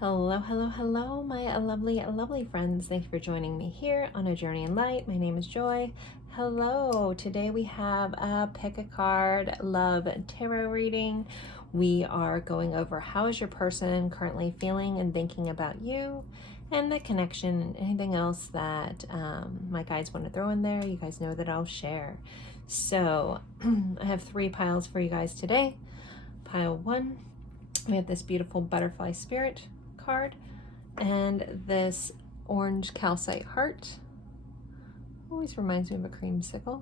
Hello, hello, hello, my lovely, lovely friends. Thank you for joining me here on A Journey in Light. My name is Joy. Hello. Today we have a pick a card love tarot reading. We are going over how is your person currently feeling and thinking about you and the connection and anything else that my guides want to throw in there. You guys know that I'll share. So I have 3 piles for you guys today. Pile 1, we have this beautiful butterfly spirit card and this orange calcite heart. Always reminds me of a creamsicle.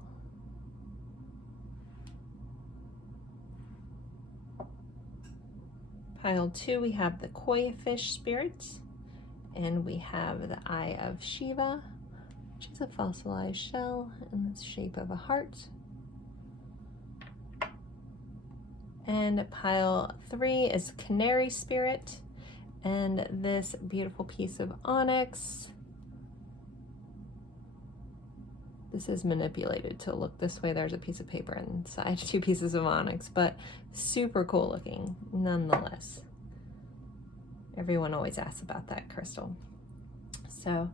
Pile 2, we have the koi fish spirits, and we have the eye of Shiva, which is a fossilized shell in the shape of a heart. And pile 3 is canary spirit, and this beautiful piece of onyx. This is manipulated to look this way. There's a piece of paper inside, 2 pieces of onyx, but super cool looking nonetheless. Everyone always asks about that crystal. So,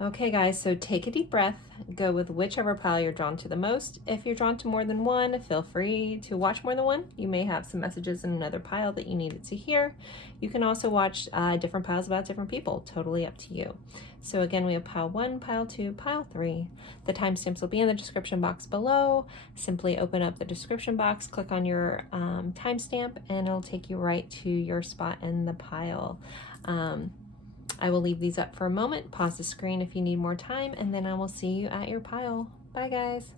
okay guys, so take a deep breath, go with whichever pile you're drawn to the most. If you're drawn to more than one, feel free to watch more than one. You may have some messages in another pile that you needed to hear. You can also watch different piles about different people, totally up to you. So again, we have pile 1, pile 2, pile 3. The timestamps will be in the description box below. Simply open up the description box, click on your timestamp, and it'll take you right to your spot in the pile. I will leave these up for a moment, pause the screen if you need more time, and then I will see you at your pile. Bye guys.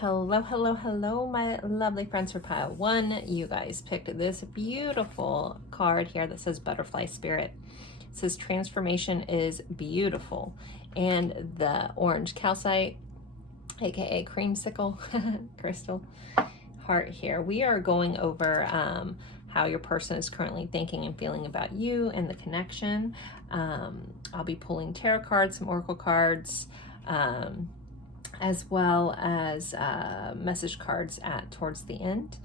Hello, hello, hello, my lovely friends for pile 1. You guys picked this beautiful card here that says Butterfly Spirit. It says transformation is beautiful. And the orange calcite, aka creamsicle crystal heart here. We are going over how your person is currently thinking and feeling about you and the connection. I'll be pulling tarot cards, some oracle cards, as well as message cards towards the end.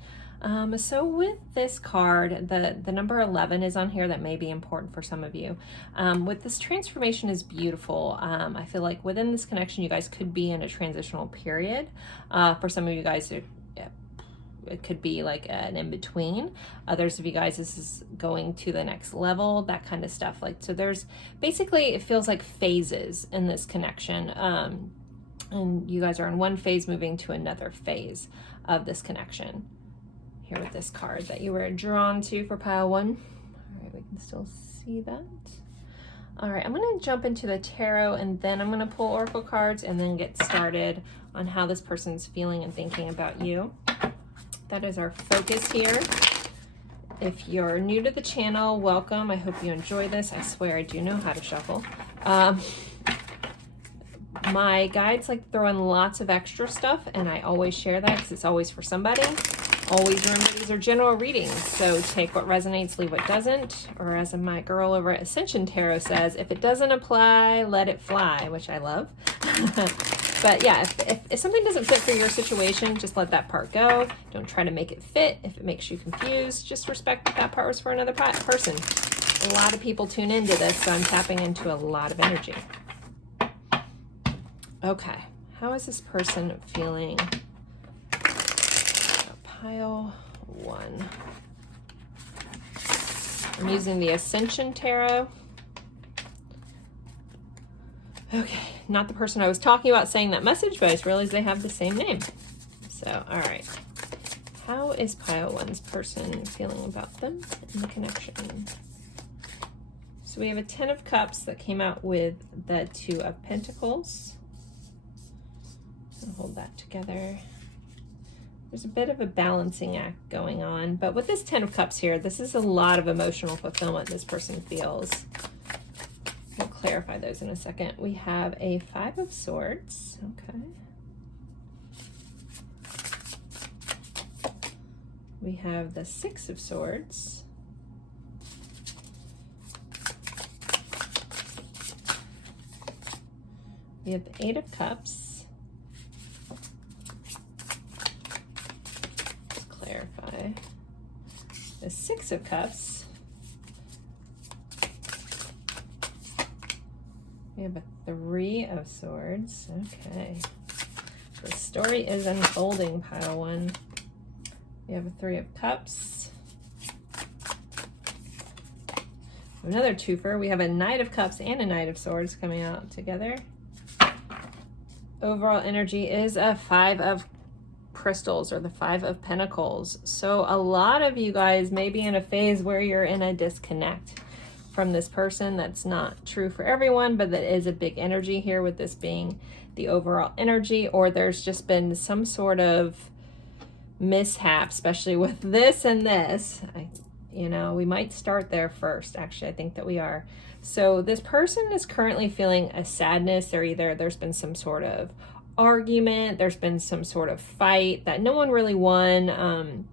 So with this card, the number 11 is on here. That may be important for some of you. With this transformation is beautiful. I feel like within this connection, you guys could be in a transitional period. For some of you guys, it could be like an in-between. Others of you guys, this is going to the next level, that kind of stuff. Like, so there's basically, it feels like phases in this connection. And you guys are in one phase moving to another phase of this connection. Here with this card that you were drawn to for pile 1. All right, we can still see that. All right, I'm going to jump into the tarot and then I'm going to pull oracle cards and then get started on how this person's feeling and thinking about you. That is our focus here. If you're new to the channel, welcome. I hope you enjoy this. I swear I do know how to shuffle. My guides like throw in lots of extra stuff, and I always share that because it's always for somebody. Always remember these are general readings, so take what resonates, leave what doesn't. Or as my girl over at Ascension Tarot says, if it doesn't apply, let it fly, which I love. But yeah, if something doesn't fit for your situation, just let that part go. Don't try to make it fit. If it makes you confused, just respect that that part was for another person. A lot of people tune into this, so I'm tapping into a lot of energy. Okay, how is this person feeling? Pile 1. I'm using the Ascension Tarot. Okay, not the person I was talking about saying that message, but I just realized they have the same name. So, all right. How is pile 1's person feeling about them and the connection? So we have a 10 of Cups that came out with the 2 of Pentacles. I'll hold that together. There's a bit of a balancing act going on, but with this 10 of Cups here, this is a lot of emotional fulfillment this person feels. We'll clarify those in a second. We have a 5 of Swords. Okay. we have the Six of Swords. We have the Eight of Cups. Let's clarify. The Six of Cups. We have a Three of Swords. Okay. The story is unfolding, pile one. We have a Three of Cups. Another twofer. We have a Knight of Cups and a Knight of Swords coming out together. Overall energy is a Five of Crystals, or the Five of Pentacles. So a lot of you guys may be in a phase where you're in a disconnect from this person. That's not true for everyone, but that is a big energy here, with this being the overall energy. Or there's just been some sort of mishap, especially with this and this. You know, we might start there first. Actually, I think that we are. So this person is currently feeling a sadness. There's been some sort of argument, there's been some sort of fight that no one really won.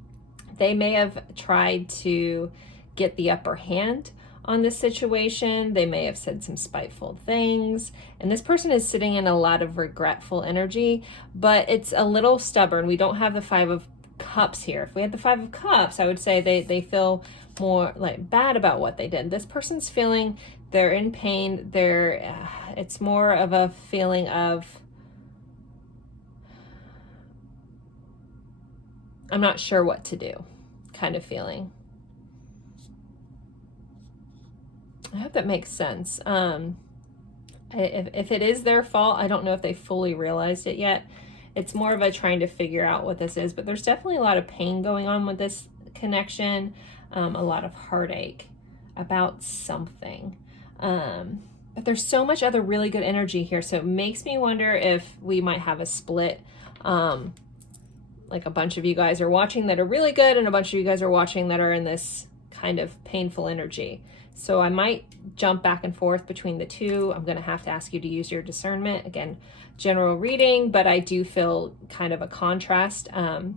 They may have tried to get the upper hand on this situation. They may have said some spiteful things, and this person is sitting in a lot of regretful energy, but it's a little stubborn. We don't have the Five of Cups here. If we had the Five of Cups, I would say they feel more like bad about what they did. This person's feeling they're in pain. It's more of a feeling of, I'm not sure what to do kind of feeling. I hope that makes sense. If it is their fault, I don't know if they fully realized it yet. It's more of a trying to figure out what this is, but there's definitely a lot of pain going on with this connection, a lot of heartache about something. But there's so much other really good energy here, so it makes me wonder if we might have a split. Like a bunch of you guys are watching that are really good, and a bunch of you guys are watching that are in this kind of painful energy. So I might jump back and forth between the two. I'm going to have to ask you to use your discernment. Again, general reading, but I do feel kind of a contrast, and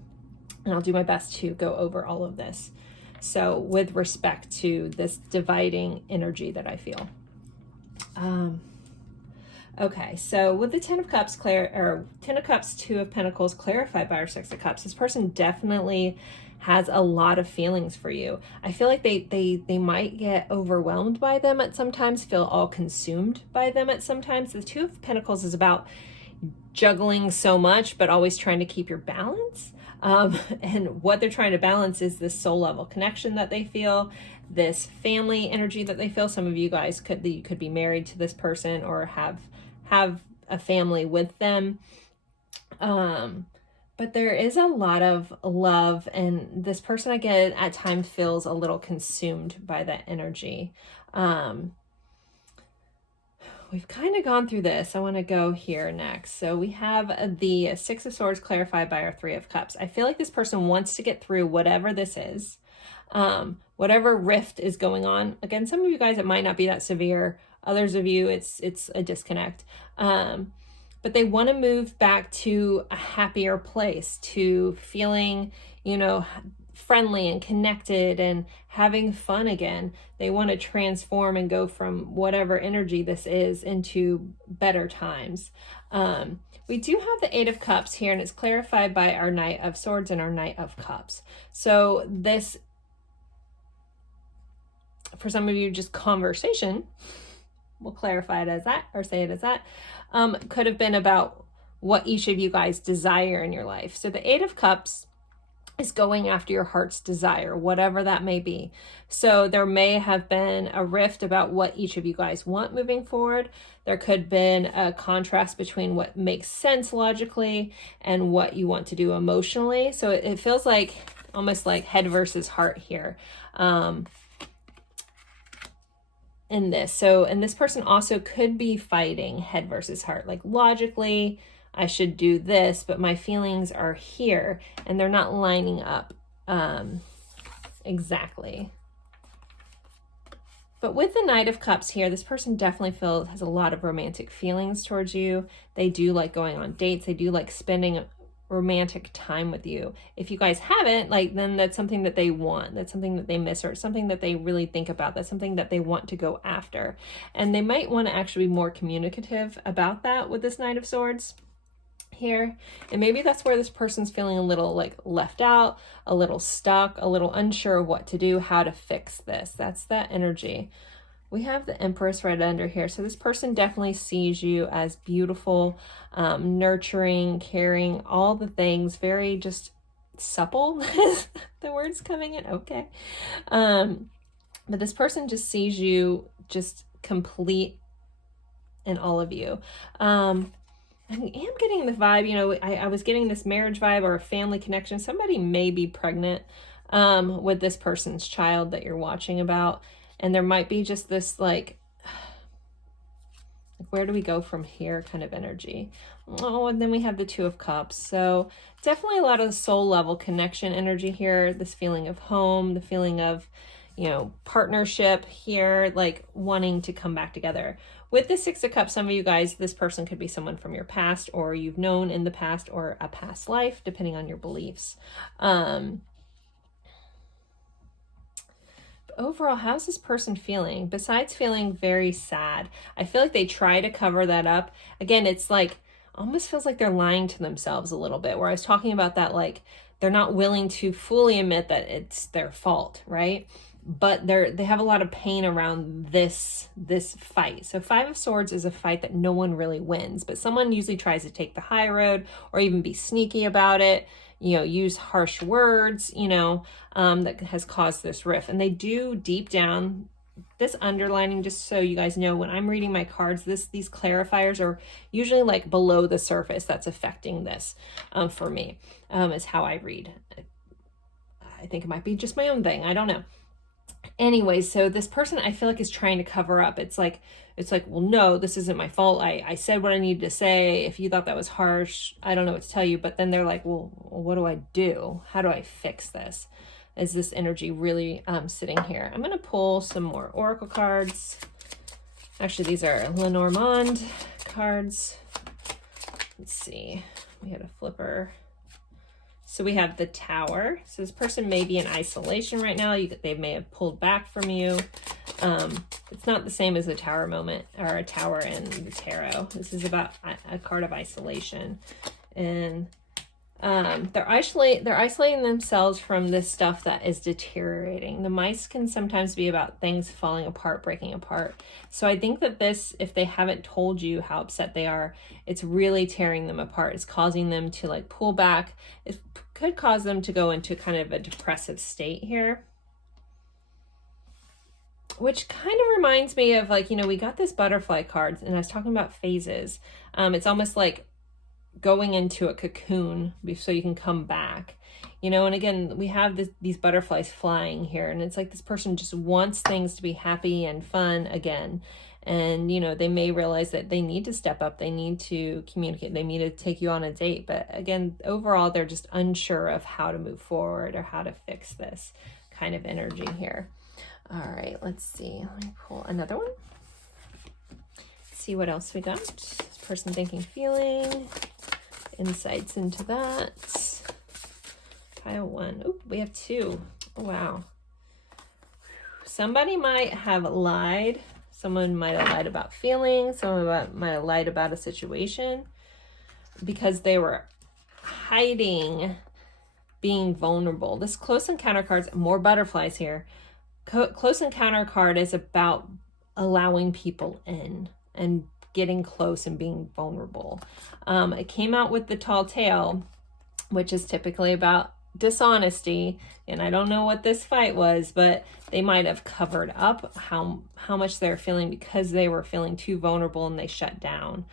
I'll do my best to go over all of this. So with respect to this dividing energy that I feel. Okay, so with the Ten of Cups, Ten of Cups, Two of Pentacles, clarified by our Six of Cups, this person definitely has a lot of feelings for you. I feel like they might get overwhelmed by them at sometimes, feel all consumed by them at sometimes. The Two of Pentacles is about juggling so much, but always trying to keep your balance. And what they're trying to balance is this soul level connection that they feel, this family energy that they feel. Some of you guys could be married to this person or have a family with them. But there is a lot of love, and this person, again, at times feels a little consumed by that energy. We've kind of gone through this. I want to go here next. So we have the Six of Swords clarified by our Three of Cups. I feel like this person wants to get through whatever this is, whatever rift is going on. Again, some of you guys, it might not be that severe. Others of you, it's a disconnect. But they want to move back to a happier place, to feeling, friendly and connected and having fun again. They want to transform and go from whatever energy this is into better times. We do have the Eight of Cups here, and it's clarified by our Knight of Swords and our Knight of Cups. So this, for some of you, just conversation, we'll clarify it as that, or say it as that, could have been about what each of you guys desire in your life. So the Eight of Cups is going after your heart's desire, whatever that may be. So there may have been a rift about what each of you guys want moving forward. There could have been a contrast between what makes sense logically and what you want to do emotionally. So it feels like almost like head versus heart here. In this. So, and this person also could be fighting head versus heart. Like logically, I should do this, but my feelings are here and they're not lining up exactly. But with the Knight of Cups here, this person definitely has a lot of romantic feelings towards you. They do like going on dates. They do like spending romantic time with you. If you guys haven't, like, then that's something that they want. That's something that they miss, or something that they really think about. That's something that they want to go after. And they might want to actually be more communicative about that with this Knight of Swords here. And maybe that's where this person's feeling a little like left out, a little stuck, a little unsure of what to do, how to fix this. That's that energy. We have the Empress right under here. So this person definitely sees you as beautiful, nurturing, caring, all the things, very just supple. The word's coming in. Okay. But this person just sees you just complete in all of you. I am getting the vibe, you know, I was getting this marriage vibe or a family connection. Somebody may be pregnant with this person's child that you're watching about. And there might be just this like, where do we go from here kind of energy. Oh, and then we have the Two of Cups. So definitely a lot of soul level connection energy here. This feeling of home, the feeling of, you know, partnership here, like wanting to come back together. With the Six of Cups, some of you guys, this person could be someone from your past, or you've known in the past, or a past life, depending on your beliefs. Overall, how's this person feeling? Besides feeling very sad, I feel like they try to cover that up. Again, it's like, almost feels like they're lying to themselves a little bit, where I was talking about that, like, they're not willing to fully admit that it's their fault, right? But they have a lot of pain around this fight. So Five of Swords is a fight that no one really wins, but someone usually tries to take the high road, or even be sneaky about it, you know, use harsh words, you know, that has caused this rift. And they do deep down, this underlining, just so you guys know, when I'm reading my cards, these clarifiers are usually like below the surface that's affecting this for me, is how I read. I think it might be just my own thing. I don't know. Anyway, so this person I feel like is trying to cover up. It's like, well, no, this isn't my fault. I said what I needed to say. If you thought that was harsh, I don't know what to tell you. But then they're like, well, what do I do? How do I fix this? Is this energy really sitting here? I'm going to pull some more oracle cards. Actually, these are Lenormand cards. Let's see. We had a flipper. So we have the Tower. So this person may be in isolation right now. They may have pulled back from you. It's not the same as the Tower moment, or a Tower in the tarot. This is about a card of isolation. And they're isolating themselves from this stuff that is deteriorating. The mice can sometimes be about things falling apart, breaking apart. So I think that this, if they haven't told you how upset they are, it's really tearing them apart. It's causing them to like pull back. It could cause them to go into kind of a depressive state here, which kind of reminds me of, like, you know, we got this butterfly card and I was talking about phases. It's almost like going into a cocoon so you can come back, you know. And again, we have these butterflies flying here, and it's like this person just wants things to be happy and fun again. And, you know, they may realize that they need to step up, they need to communicate, they need to take you on a date. But again, overall, they're just unsure of how to move forward or how to fix this kind of energy here. All right, let's see. Let me pull another one. See what else we got. This person thinking, feeling, insights into that. Pile one. Oh, we have two. Oh, wow. Somebody might have lied. Someone might have lied about feelings. Someone might have lied about a situation because they were hiding being vulnerable. This close encounter card's more butterflies here. Close encounter card is about allowing people in and getting close and being vulnerable. It came out with the tall tale, which is typically about dishonesty. And I don't know what this fight was, but they might have covered up how much they're feeling because they were feeling too vulnerable and they shut down.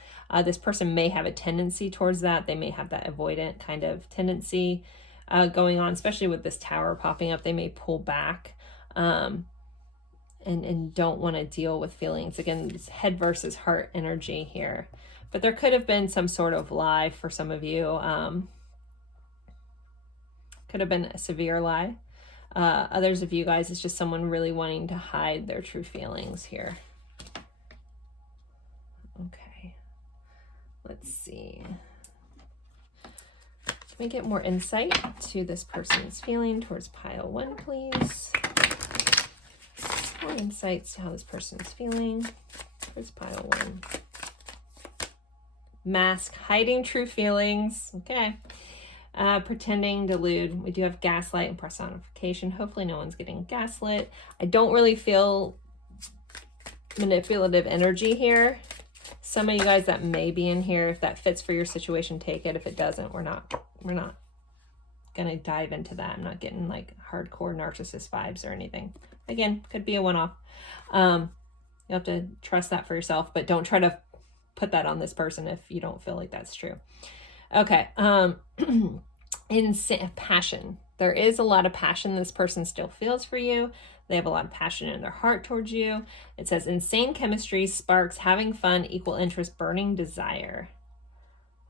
This person may have a tendency towards that. They may have that avoidant kind of tendency going on, especially with this Tower popping up. They may pull back and don't want to deal with feelings. Again, it's head versus heart energy here. But there could have been some sort of lie for some of you. Could have been a severe lie. Others of you guys, it's just someone really wanting to hide their true feelings here. Okay. Let's see. Can we get more insight to this person's feeling towards pile 1, please? More insights to how this person's feeling towards pile 1. Mask, hiding true feelings. Okay. Pretending, delude. We do have gaslight and personification. Hopefully no one's getting gaslit. I don't really feel manipulative energy here. Some of you guys that may be in here, if that fits for your situation, take it. If it doesn't, we're not gonna dive into that. I'm not getting like hardcore narcissist vibes or anything. Again, could be a one-off. You have to trust that for yourself, but don't try to put that on this person if you don't feel like that's true. Okay. Passion. There is a lot of passion this person still feels for you. They have a lot of passion in their heart towards you. It says insane chemistry, sparks, having fun, equal interest, burning desire.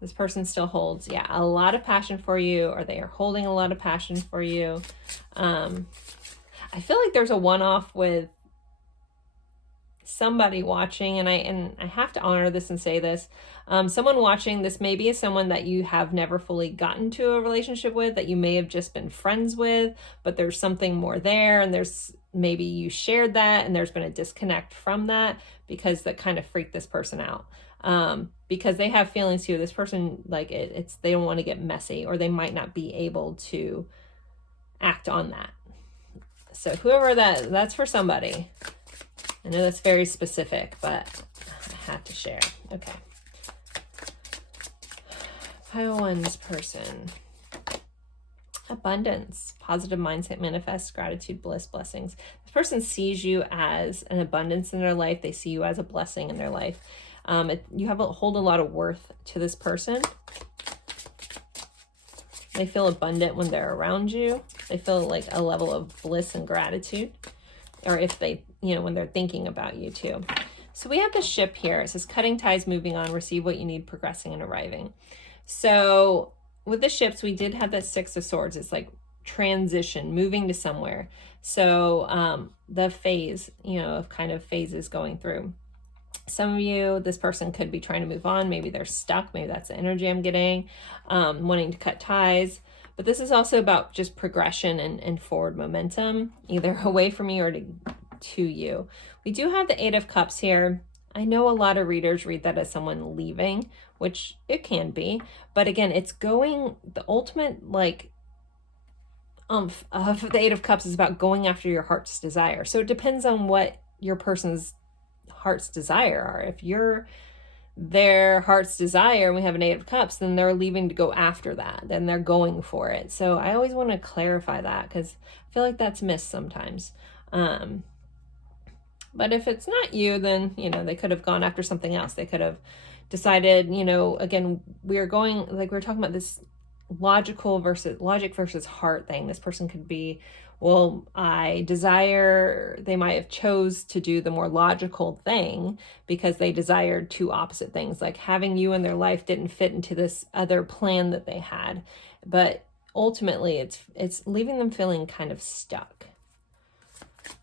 This person still holds, yeah, a lot of passion for you, or they are holding a lot of passion for you. I feel like there's a one-off with somebody watching, and I have to honor this and say this. Someone watching this maybe is someone that you have never fully gotten to a relationship with, that you may have just been friends with, but there's something more there, and there's maybe you shared that and there's been a disconnect from that because that kind of freaked this person out. Because they have feelings too. This person, like it's they don't want to get messy, or they might not be able to act on that. So whoever that's for somebody. I know that's very specific, but I have to share. Okay. Pile 1's person. Abundance, positive mindset, manifest, gratitude, bliss, blessings. This person sees you as an abundance in their life. They see you as a blessing in their life. You hold a lot of worth to this person. They feel abundant when they're around you. They feel like a level of bliss and gratitude. Or if they, when they're thinking about you too. So we have the ship here. It says cutting ties, moving on, receive what you need, progressing and arriving. So with the ships, we did have that 6 of Swords. It's like transition, moving to somewhere. So the phase, of kind of phases going through. Some of you, this person could be trying to move on. Maybe they're stuck. Maybe that's the energy I'm getting, wanting to cut ties. But this is also about just progression and forward momentum, either away from you or to you. We do have the 8 of Cups here. I know a lot of readers read that as someone leaving, which it can be. But again, it's going, the ultimate like of the 8 of Cups is about going after your heart's desire. So it depends on what your person's heart's desire are. If you're their heart's desire and we have an 8 of Cups, then they're leaving to go after that. Then they're going for it. So I always want to clarify that because I feel like that's missed sometimes. But if it's not you, then, they could have gone after something else. They could have decided, again, we are going, like we were talking about this logic versus heart thing. This person could be, well, they might have chose to do the more logical thing because they desired 2 opposite things. Like having you in their life didn't fit into this other plan that they had. But ultimately, it's leaving them feeling kind of stuck.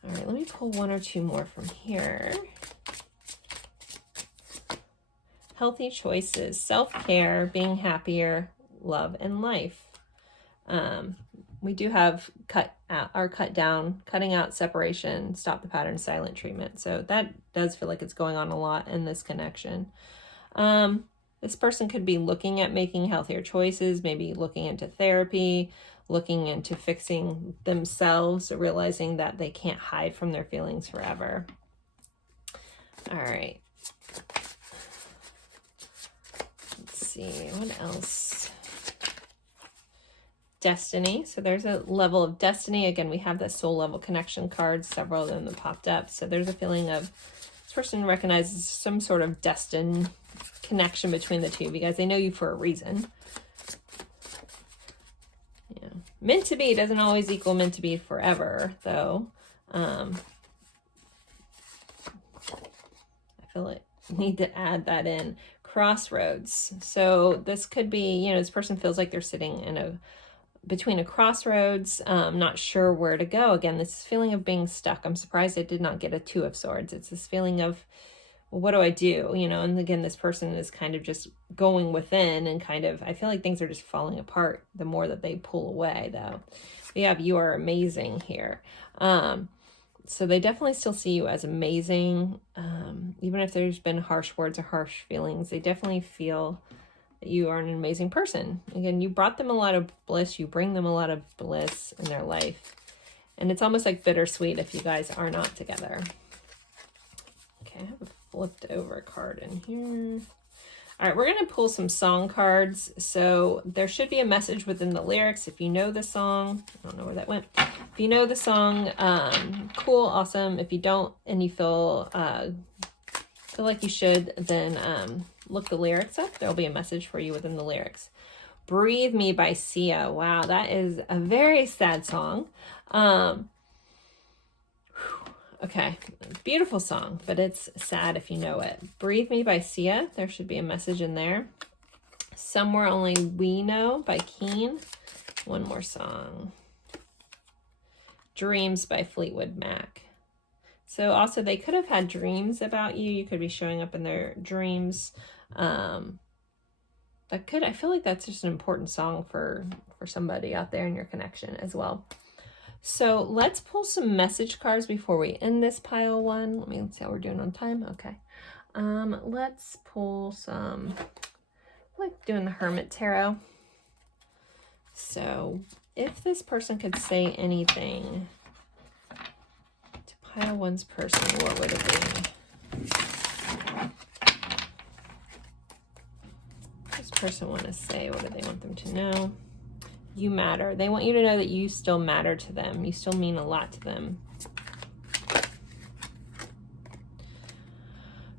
All right, let me pull 1 or 2 more from here. Healthy choices, self-care, being happier, love, and life. We do have cut down, cutting out, separation, stop the pattern, silent treatment. So that does feel like it's going on a lot in this connection. This person could be looking at making healthier choices, maybe looking into therapy, looking into fixing themselves, realizing that they can't hide from their feelings forever. All right. Let's see, what else? Destiny. So there's a level of destiny. Again, we have the soul level connection cards, several of them that popped up. So there's a feeling of this person recognizes some sort of destined connection between the two of you guys. They know you for a reason. Yeah. Meant to be doesn't always equal meant to be forever, though. I feel like I need to add that in. Crossroads. So this could be, this person feels like they're sitting between a crossroads, not sure where to go. Again, this feeling of being stuck. I'm surprised I did not get a 2 of Swords. It's this feeling of well, what do I do? You know, and again, this person is kind of just going within and kind of, I feel like things are just falling apart the more that they pull away, though. We have you are amazing here. So they definitely still see you as amazing. Even if there's been harsh words or harsh feelings, they definitely feel that you are an amazing person. Again, you brought them a lot of bliss. You bring them a lot of bliss in their life. And it's almost like bittersweet if you guys are not together. Okay, I have a flipped over card in here. All right, we're going to pull some song cards. So there should be a message within the lyrics. If you know the song, I don't know where that went. If you know the song, cool, awesome. If you don't and you feel like you should, then look the lyrics up. There'll be a message for you within the lyrics. Breathe Me by Sia. Wow, that is a very sad song. Okay, beautiful song, but it's sad if you know it. Breathe Me by Sia. There should be a message in there. Somewhere Only We Know by Keen. One more song. Dreams by Fleetwood Mac. So also they could have had dreams about you. You could be showing up in their dreams. I feel like that's just an important song for somebody out there in your connection as well. So let's pull some message cards before we end this pile one. Let me see how we're doing on time. Okay. Let's pull some, I like doing the Hermit Tarot. So if this person could say anything to pile one's person, what would it be? This person want to say, what do they want them to know? You matter. They want you to know that you still matter to them. You still mean a lot to them.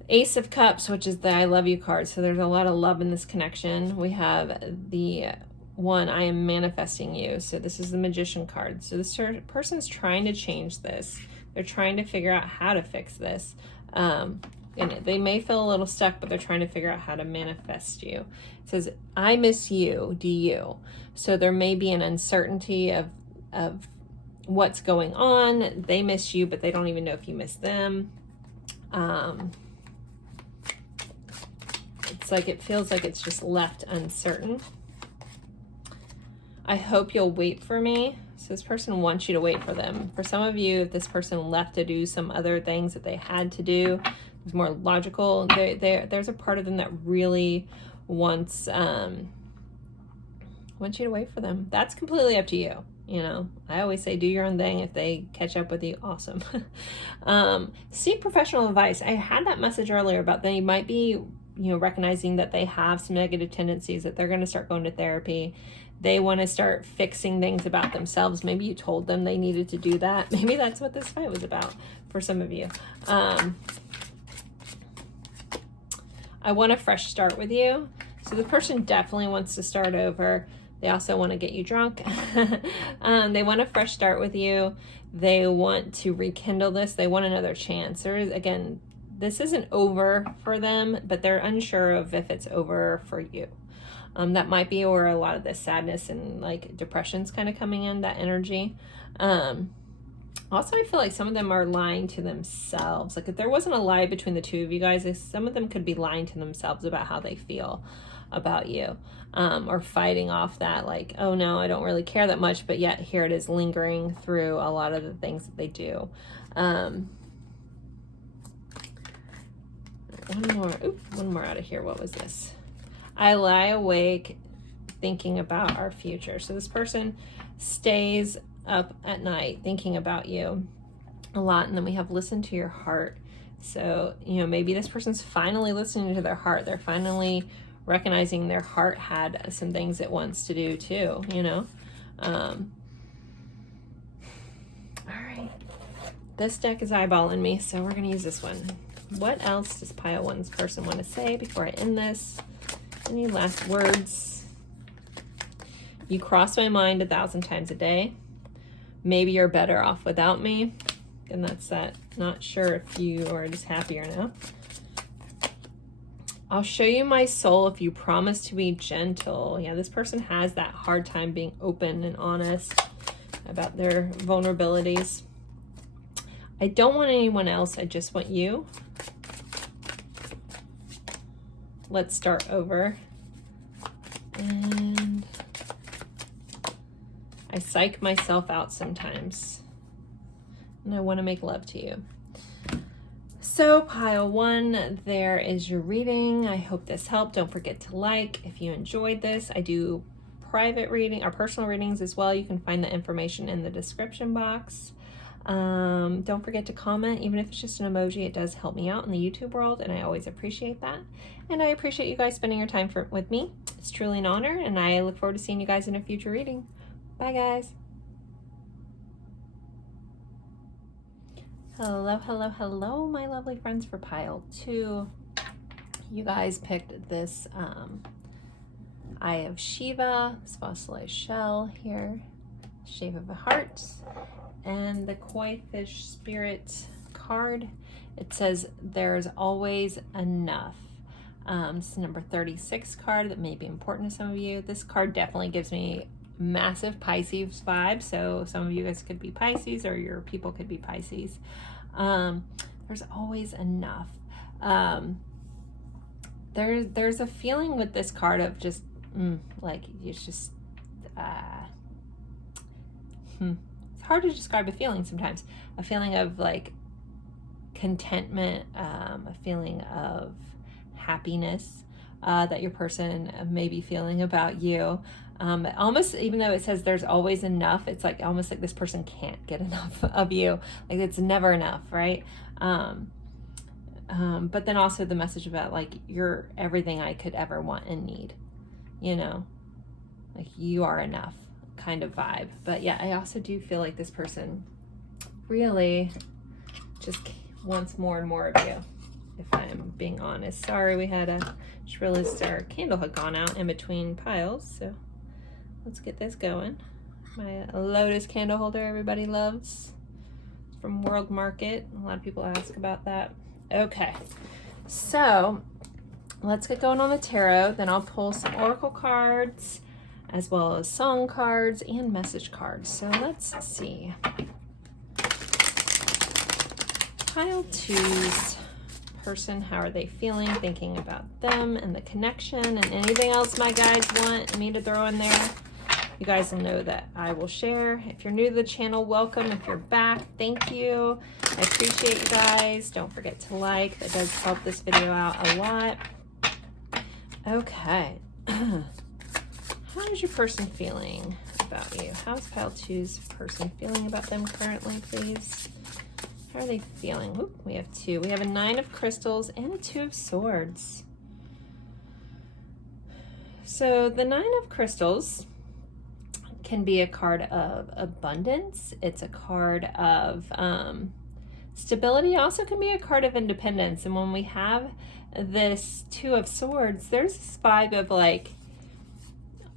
Ace of Cups, which is the I love you card. So there's a lot of love in this connection. We have the one, I am manifesting you. So this is the Magician card. So this person's trying to change this. They're trying to figure out how to fix this. And they may feel a little stuck, but they're trying to figure out how to manifest you. It says, I miss you, do you? So there may be an uncertainty of what's going on. They miss you, but they don't even know if you miss them. It's like, it feels like it's just left uncertain. I hope you'll wait for me. So this person wants you to wait for them. For some of you, if this person left to do some other things that they had to do, it's more logical. There's a part of them that really wants you to wait for them. That's completely up to you. You know, I always say do your own thing. If they catch up with you, awesome. Seek professional advice. I had that message earlier about they might be, recognizing that they have some negative tendencies, that they're going to start going to therapy. They want to start fixing things about themselves. Maybe you told them they needed to do that. Maybe that's what this fight was about for some of you. I want a fresh start with you. So the person definitely wants to start over. They also want to get you drunk. They want a fresh start with you. They want to rekindle this. They want another chance. There is, again, this isn't over for them, but they're unsure of if it's over for you. That might be where a lot of this sadness and like depression's kind of coming in, that energy. Also, I feel like some of them are lying to themselves. Like if there wasn't a lie between the two of you guys, some of them could be lying to themselves about how they feel about you, or fighting off that like, oh no, I don't really care that much, but yet here it is lingering through a lot of the things that they do. One more out of here. What was this? I lie awake thinking about our future. So this person stays up at night thinking about you a lot. And then we have listen to your heart. So, maybe this person's finally listening to their heart. They're finally recognizing their heart had some things it wants to do too, all right. This deck is eyeballing me, so we're going to use this one. What else does pile one's person want to say before I end this? Any last words? You cross my mind 1,000 times a day. Maybe you're better off without me. And that's that. Not sure if you are just happier now. I'll show you my soul if you promise to be gentle. Yeah, this person has that hard time being open and honest about their vulnerabilities. I don't want anyone else. I just want you. let's start over. And I psych myself out sometimes. And I want to make love to you. So pile 1, there is your reading. I hope this helped. Don't forget to like if you enjoyed this. I do private reading or personal readings as well. You can find the information in the description box. Don't forget to comment, even if it's just an emoji. It does help me out in the YouTube world, and I always appreciate that. And I appreciate you guys spending your time with me. It's truly an honor, and I look forward to seeing you guys in a future reading. Bye, guys. Hello, hello, hello, my lovely friends for pile 2. You guys picked this Eye of Shiva, this fossilized shell here, shape of a heart, and the koi fish spirit card. It says there's always enough. This is number 36 card that may be important to some of you. This card definitely gives me massive Pisces vibe, so some of you guys could be Pisces, or your people could be Pisces. There's always enough. There's a feeling with this card of just like it's just it's hard to describe a feeling sometimes. A feeling of like contentment, a feeling of happiness that your person may be feeling about you. Almost, even though it says there's always enough, it's like almost like this person can't get enough of you. Like it's never enough, right? But then also the message about like you're everything I could ever want and need, you know, like you are enough kind of vibe. But yeah, I also do feel like this person really just wants more and more of you, if I'm being honest. Sorry, we had just realized our candle had gone out in between piles, so let's get this going. My Lotus candle holder everybody loves. It's from World Market. A lot of people ask about that. Okay, so let's get going on the tarot. Then I'll pull some oracle cards as well as song cards and message cards. So let's see. Pile 2's person, how are they feeling, thinking about them and the connection, and anything else my guides want me to throw in there. You guys will know that I will share. If you're new to the channel, welcome. If you're back, thank you. I appreciate you guys. Don't forget to like. That does help this video out a lot. Okay. How is your person feeling about you? How's pile 2's person feeling about them currently, please? How are they feeling? Oop, we have 2. We have a 9 of crystals and a 2 of swords. So the 9 of crystals can be a card of abundance. It's a card of stability. Also can be a card of independence. And when we have this 2 of swords, there's this vibe of like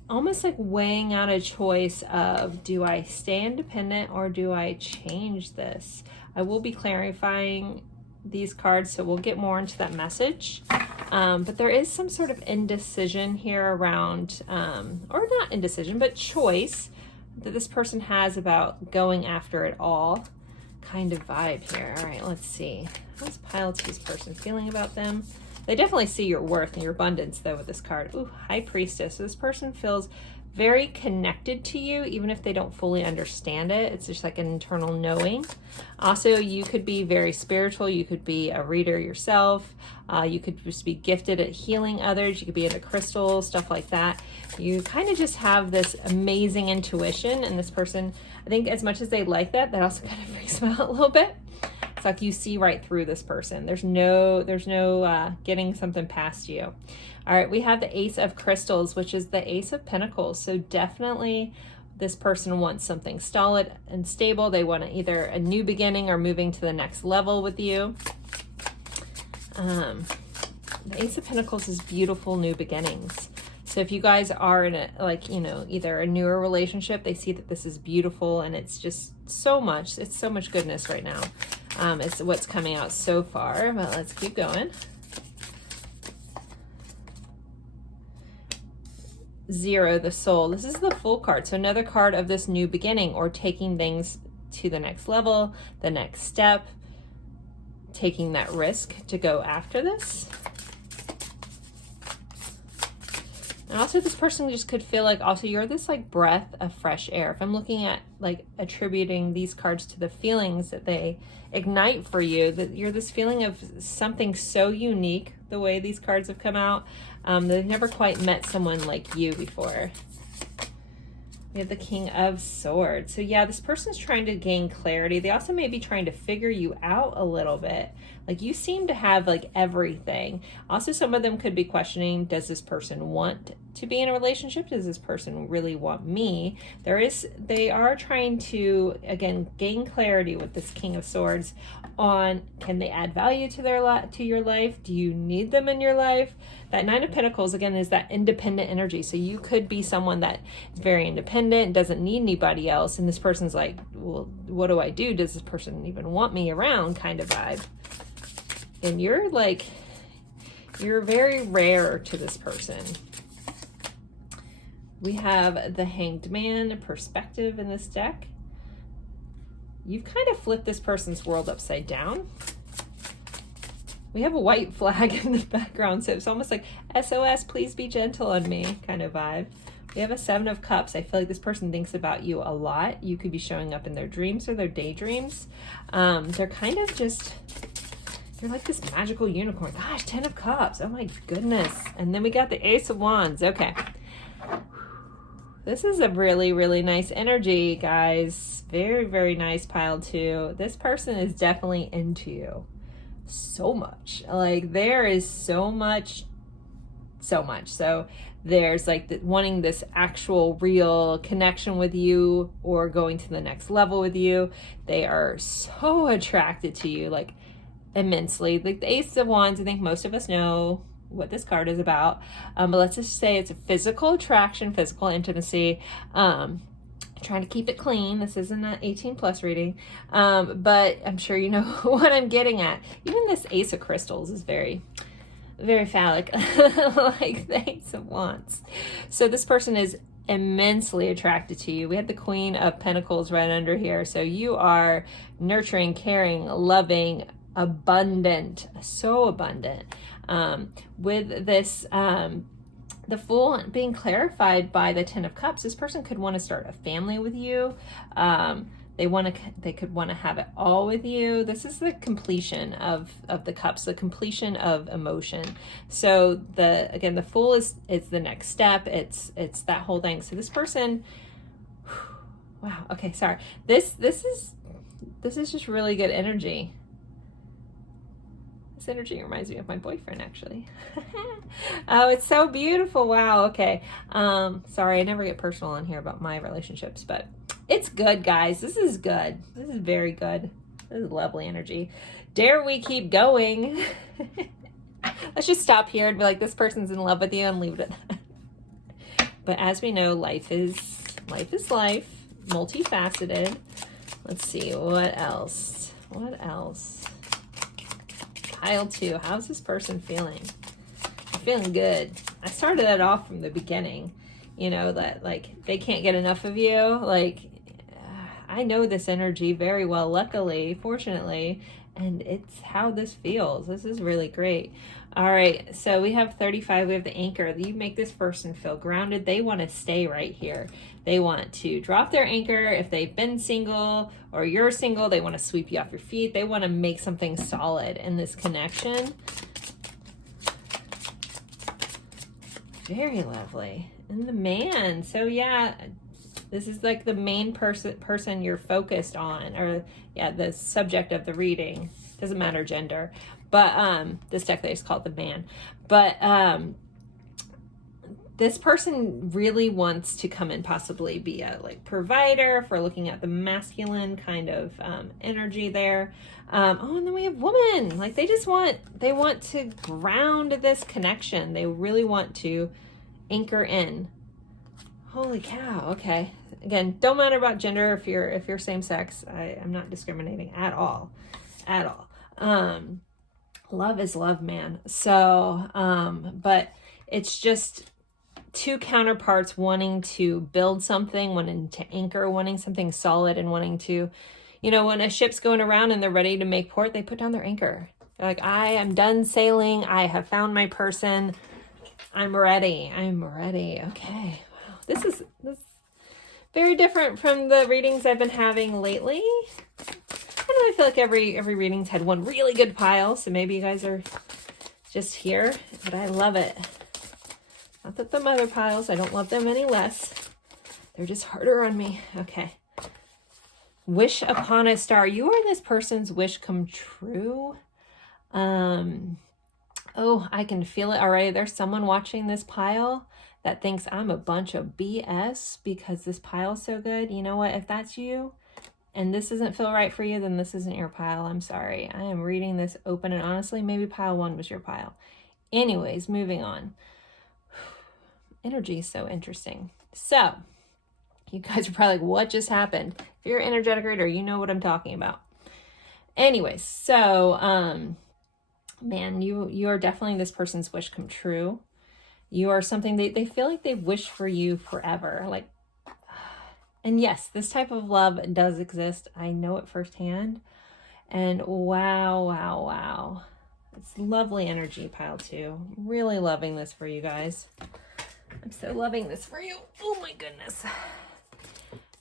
almost like weighing out a choice of, do I stay independent or do I change this? I will be clarifying these cards, so we'll get more into that message. But there is some sort of indecision here around, or not indecision, but choice that this person has about going after it all kind of vibe here. All right, let's see. How's pile 2's person feeling about them? They definitely see your worth and your abundance, though, with this card. Ooh, High Priestess. So this person feels very connected to you, even if they don't fully understand it. It's just like an internal knowing. Also, you could be very spiritual. You could be a reader yourself. You could just be gifted at healing others. You could be into crystals, stuff like that. You kind of just have this amazing intuition, and this person, I think as much as they like that, that also kind of freaks them out a little bit. It's like you see right through this person. There's no getting something past you. All right, we have the Ace of Crystals, which is the Ace of Pentacles. So definitely this person wants something solid and stable. They want either a new beginning or moving to the next level with you. The Ace of Pentacles is beautiful new beginnings. So if you guys are in a, like, you know, either a newer relationship, they see that this is beautiful and it's just so much, it's so much goodness right now. It's what's coming out so far, but let's keep going. Zero, the Soul. This is the Fool card. So another card of this new beginning or taking things to the next level, the next step, taking that risk to go after this. And also this person just could feel like also you're this like breath of fresh air. If I'm looking at like attributing these cards to the feelings that they ignite for you, that you're this feeling of something so unique, the way these cards have come out. They've never quite met someone like you before. We have the King of Swords. So yeah, this person's trying to gain clarity. They also may be trying to figure you out a little bit. Like you seem to have like everything. Also, some of them could be questioning, does this person want to be in a relationship? Does this person really want me? They are trying to, again, gain clarity with this King of Swords on, can they add value to your life? Do you need them in your life? That Nine of Pentacles, again, is that independent energy. So you could be someone that is very independent, doesn't need anybody else. And this person's like, well, what do I do? Does this person even want me around, kind of vibe? And you're like, you're very rare to this person. We have the Hanged Man perspective in this deck. You've kind of flipped this person's world upside down. We have a white flag in the background, so it's almost like SOS, please be gentle on me kind of vibe. We have a Seven of Cups. I feel like this person thinks about you a lot. You could be showing up in their dreams or their daydreams. They're kind of just, they're like this magical unicorn. Gosh, 10 of Cups. Oh my goodness. And then we got the Ace of Wands. Okay. This is a really, really nice energy, guys. Very, very nice pile two. This person is definitely into you so much. Like there is so much. So there's like wanting this actual real connection with you or going to the next level with you. They are so attracted to you, like immensely. Like the Ace of Wands, I think most of us know what this card is about, but let's just say it's a physical attraction, physical intimacy. Trying to keep it clean. This isn't an 18+ reading, but I'm sure you know what I'm getting at. Even this Ace of Crystals is very, very phallic, like the Ace of Wands. So this person is immensely attracted to you. We have the Queen of Pentacles right under here. So you are nurturing, caring, loving, abundant, so abundant. With this, the Fool being clarified by the Ten of Cups, this person could want to start a family with you. They could want to have it all with you. This is the completion of the Cups, the completion of emotion. So the Fool is the next step. It's that whole thing. So this person, wow. Okay, sorry. This is just really good energy. This energy reminds me of my boyfriend, actually. Oh, it's so beautiful. Wow. Okay. Sorry, I never get personal on here about my relationships, but it's good, guys. This is good. This is very good. This is lovely energy. Dare we keep going? Let's just stop here and be like, this person's in love with you, and leave it at that. But as we know, life is life, multifaceted. Let's see, what else? What else? Pile two. How's this person feeling? I'm feeling good. I started that off from the beginning, you know, that like they can't get enough of you. Like I know this energy very well, luckily, fortunately, and it's how this feels. This is really great. All right, so we have 35. We have the anchor. You make this person feel grounded. They want to stay right here. They want to drop their anchor. If they've been single or you're single, they want to sweep you off your feet. They want to make something solid in this connection. Very lovely. And the Man. So yeah, this is like the main person you're focused on, or yeah, the subject of the reading. Doesn't matter gender. But this deck is called the Man. But this person really wants to come and possibly be a like provider, if we're looking at the masculine kind of energy there. Oh, and then we have woman. Like they want to ground this connection. They really want to anchor in. Holy cow. Okay. Again, don't matter about gender if you're same sex. I'm not discriminating at all. At all. Love is love, man. So, but it's just two counterparts wanting to build something, wanting to anchor, wanting something solid, and wanting to, you know, when a ship's going around and they're ready to make port, they put down their anchor. They're like, I am done sailing. I have found my person. I'm ready. I'm ready. Okay. Wow. This is very different from the readings I've been having lately. I don't know, I feel like every reading's had one really good pile, so maybe you guys are just here, but I love it. Not that the other piles, I don't love them any less. They're just harder on me. Okay. Wish upon a star. You are this person's wish come true. Oh, I can feel it already. There's someone watching this pile that thinks I'm a bunch of BS because this pile's so good. You know what? If that's you and this doesn't feel right for you, then this isn't your pile. I'm sorry. I am reading this open and honestly, maybe pile 1 was your pile. Anyways, moving on. Energy is so interesting. So, you guys are probably like, what just happened? If you're an energetic reader, you know what I'm talking about. Anyways, so, man, you are definitely this person's wish come true. You are something they feel like they've wished for you forever. Like, and yes, this type of love does exist. I know it firsthand. And wow, wow, wow. It's lovely energy, pile 2. Really loving this for you guys. I'm so loving this for you. Oh my goodness.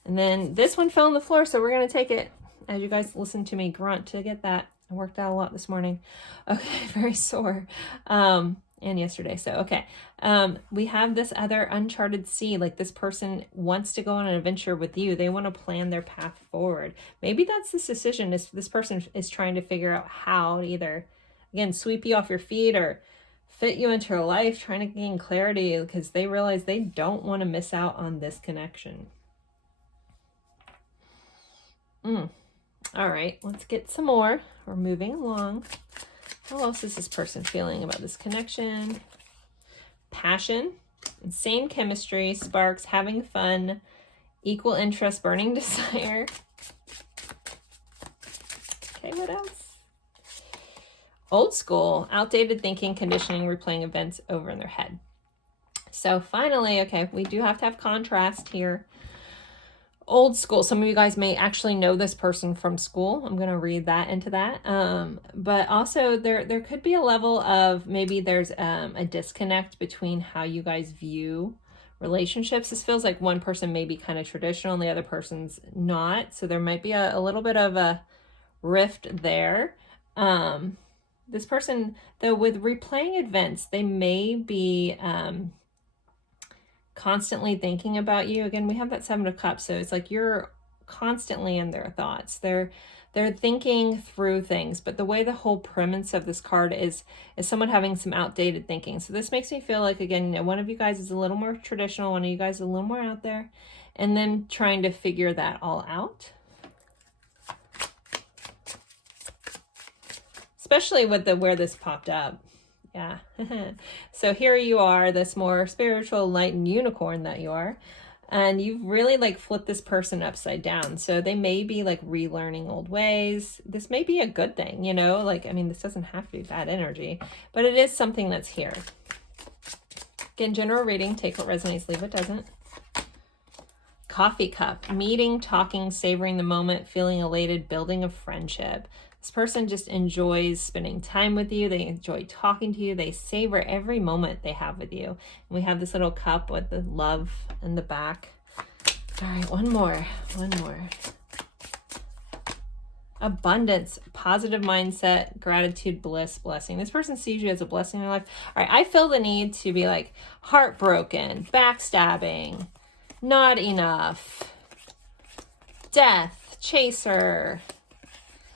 And then this one fell on the floor, so we're going to take it. As you guys listen to me grunt to get that. I worked out a lot this morning. Okay, very sore. And yesterday. So, okay. We have this other uncharted sea. Like this person wants to go on an adventure with you. They want to plan their path forward. Maybe that's this decision. This person is trying to figure out how to either, again, sweep you off your feet or fit you into her life, trying to gain clarity because they realize they don't want to miss out on this connection. All right, let's get some more. We're moving along. How else is this person feeling about this connection? Passion, insane chemistry, sparks, having fun, equal interest, burning desire. Okay, what else? Old school, outdated thinking, conditioning, replaying events over in their head. So finally, okay, we do have to have contrast here. Old school. Some of you guys may actually know this person from school. I'm going to read that into that. But also there could be a level of maybe there's a disconnect between how you guys view relationships. This feels like one person may be kind of traditional and the other person's not. So there might be a little bit of a rift there. This person, though, with replaying events, they may be constantly thinking about you. Again, we have that 7 of Cups, so it's like you're constantly in their thoughts. They're thinking through things, but the way the whole premise of this card is someone having some outdated thinking. So this makes me feel like, again, one of you guys is a little more traditional, one of you guys is a little more out there, and then trying to figure that all out. Especially with where this popped up. Yeah. So here you are, this more spiritual, enlightened unicorn that you are. And you've really like flipped this person upside down. So they may be like relearning old ways. This may be a good thing, you know, like, I mean, this doesn't have to be bad energy, but it is something that's here. Again, general reading, take what resonates, leave what doesn't. Coffee cup, meeting, talking, savoring the moment, feeling elated, building a friendship. This person just enjoys spending time with you. They enjoy talking to you. They savor every moment they have with you. And we have this little cup with the love in the back. All right, one more. Abundance, positive mindset, gratitude, bliss, blessing. This person sees you as a blessing in their life. All right, I feel the need to be like heartbroken, backstabbing, not enough, death, chaser.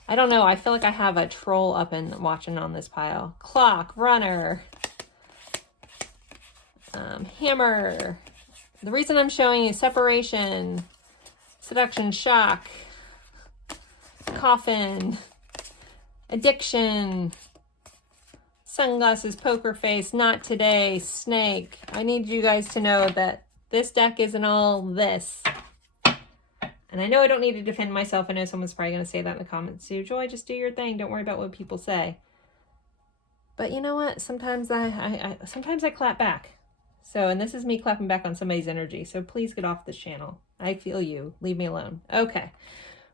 I don't know. I feel like I have a troll up and watching on this pile. Clock, runner, hammer. The reason I'm showing you separation, seduction, shock, coffin, addiction, sunglasses, poker face, not today, snake. I need you guys to know that this deck isn't all this. And I know I don't need to defend myself. I know someone's probably going to say that in the comments too. Joy, just do your thing. Don't worry about what people say. But you know what? Sometimes I clap back. So, and this is me clapping back on somebody's energy. So please get off this channel. I feel you. Leave me alone. Okay.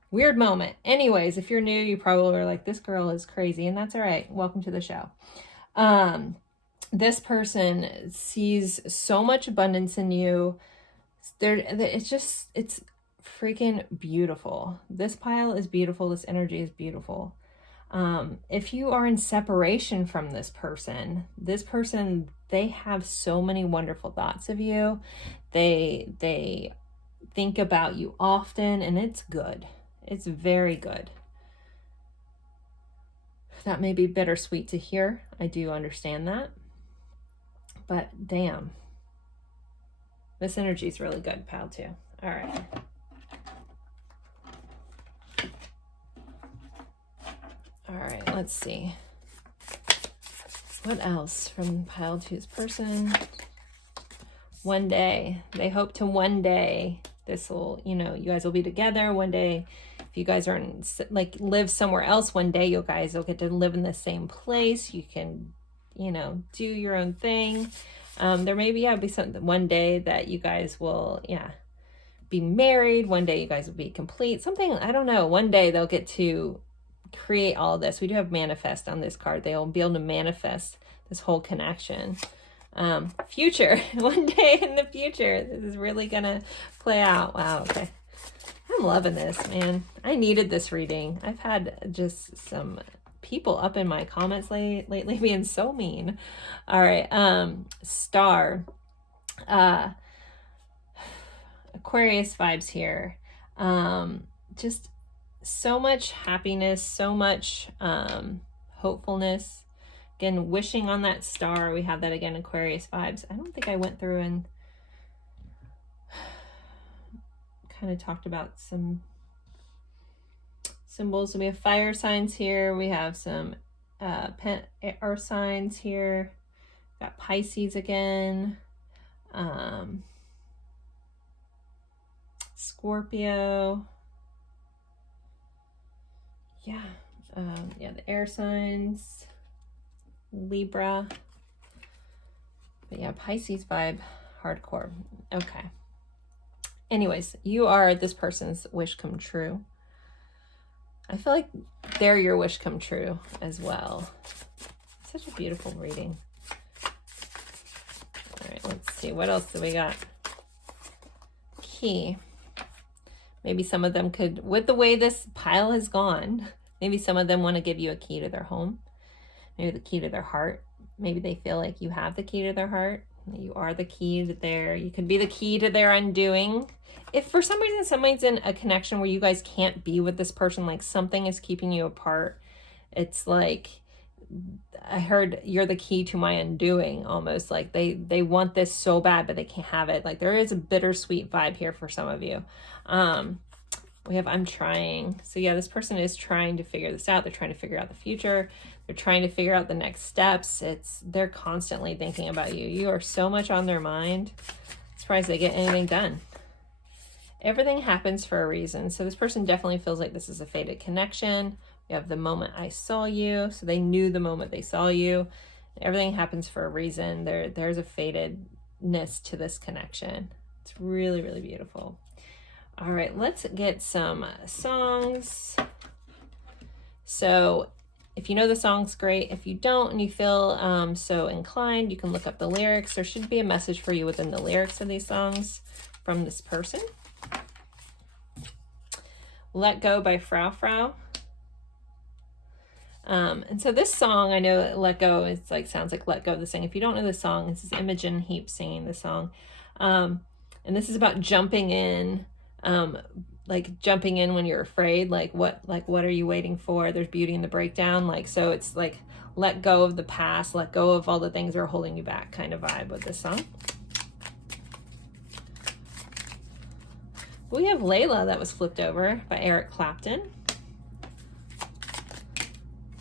Weird moment. Anyways, if you're new, you probably are like, this girl is crazy. And that's all right. Welcome to the show. this person sees so much abundance in you. It's freaking beautiful. This pile is beautiful. This energy is beautiful. If you are in separation from this person, they have so many wonderful thoughts of you. They think about you often, and it's good. It's very good. That may be bittersweet to hear. I do understand that. But damn, this energy is really good, pal, too. All right. All right, let's see. What else from pile two's person? One day. They hope to one day this will, you know, you guys will be together one day. If you guys are in, like, live somewhere else one day, you guys will get to live in the same place. You can, you know, do your own thing. There may be something one day that you guys will, be married. One day you guys will be complete. Something, I don't know. One day they'll get to create all this. We do have manifest on this card. They'll be able to manifest this whole connection. Future. One day in the future, this is really gonna play out. Wow. Okay. I'm loving this, man. I needed this reading. I've had just some people up in my comments lately being so mean. All right. Star. Aquarius vibes here. Just so much happiness, so much hopefulness. Again, wishing on that star. We have that again, Aquarius vibes. I don't think I went through and kind of talked about some symbols. So we have fire signs here. We have some earth signs here. Got Pisces again. Scorpio. Yeah, the air signs. Libra. But yeah, Pisces vibe, hardcore. Okay. Anyways, you are this person's wish come true. I feel like they're your wish come true as well. Such a beautiful reading. All right, let's see. What else do we got? Key. Maybe some of them could, with the way this pile has gone, maybe some of them want to give you a key to their home. Maybe the key to their heart. Maybe they feel like you have the key to their heart. You are the key to you could be the key to their undoing. If for some reason somebody's in a connection where you guys can't be with this person, like something is keeping you apart, it's like, I heard you're the key to my undoing, almost like they want this so bad, but they can't have it. Like there is a bittersweet vibe here for some of you. We have, I'm trying. So yeah, this person is trying to figure this out. They're trying to figure out the future. They're trying to figure out the next steps. They're constantly thinking about you. You are so much on their mind. I'm surprised they get anything done. Everything happens for a reason. So this person definitely feels like this is a fated connection. We have the moment I saw you. So they knew the moment they saw you. Everything happens for a reason. There's a fatedness to this connection. It's really, really beautiful. All right, let's get some songs. So if you know the song's great. If you don't and you feel so inclined, you can look up the lyrics. There should be a message for you within the lyrics of these songs from this person. Let Go by Frau Frau. And so this song, I know Let Go, it's like, sounds like Let Go of the Thing. If you don't know the song, this is Imogen Heap singing the song. And this is about jumping in, like jumping in when you're afraid, like what are you waiting for? There's beauty in the breakdown. Like, so it's like, let go of the past, let go of all the things that are holding you back kind of vibe with this song. We have Layla that was flipped over by Eric Clapton.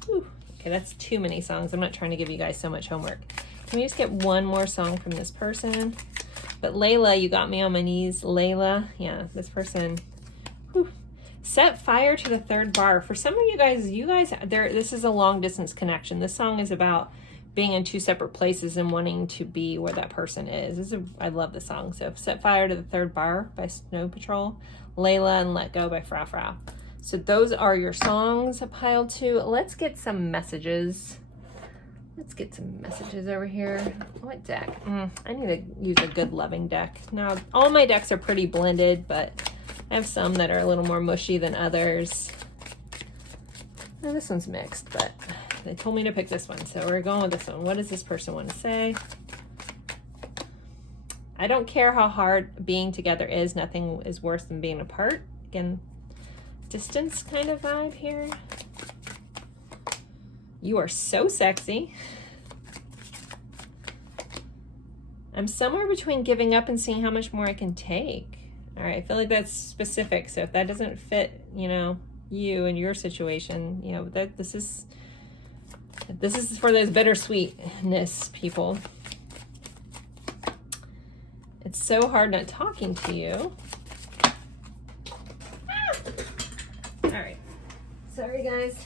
Whew. Okay, that's too many songs. I'm not trying to give you guys so much homework. Can we just get one more song from this person? But Layla, you got me on my knees. Layla, yeah, this person. Whew. Set fire to the third bar. For some of you guys, this is a long distance connection. This song is about being in two separate places and wanting to be where that person is. I love the song. So Set Fire to the Third Bar by Snow Patrol, Layla, and Let Go by Frau Frau. So those are your songs, pile two. Let's get some messages Let's get some messages over here. What deck? I need to use a good loving deck. Now, all my decks are pretty blended, but I have some that are a little more mushy than others. Oh, this one's mixed, but they told me to pick this one, so we're going with this one. What does this person want to say? I don't care how hard being together is. Nothing is worse than being apart. Again, distance kind of vibe here. You are so sexy. I'm somewhere between giving up and seeing how much more I can take. All right, I feel like that's specific. So if that doesn't fit, you know, you and your situation, you know, that this is for those bittersweetness people. It's so hard not talking to you. All right, sorry guys.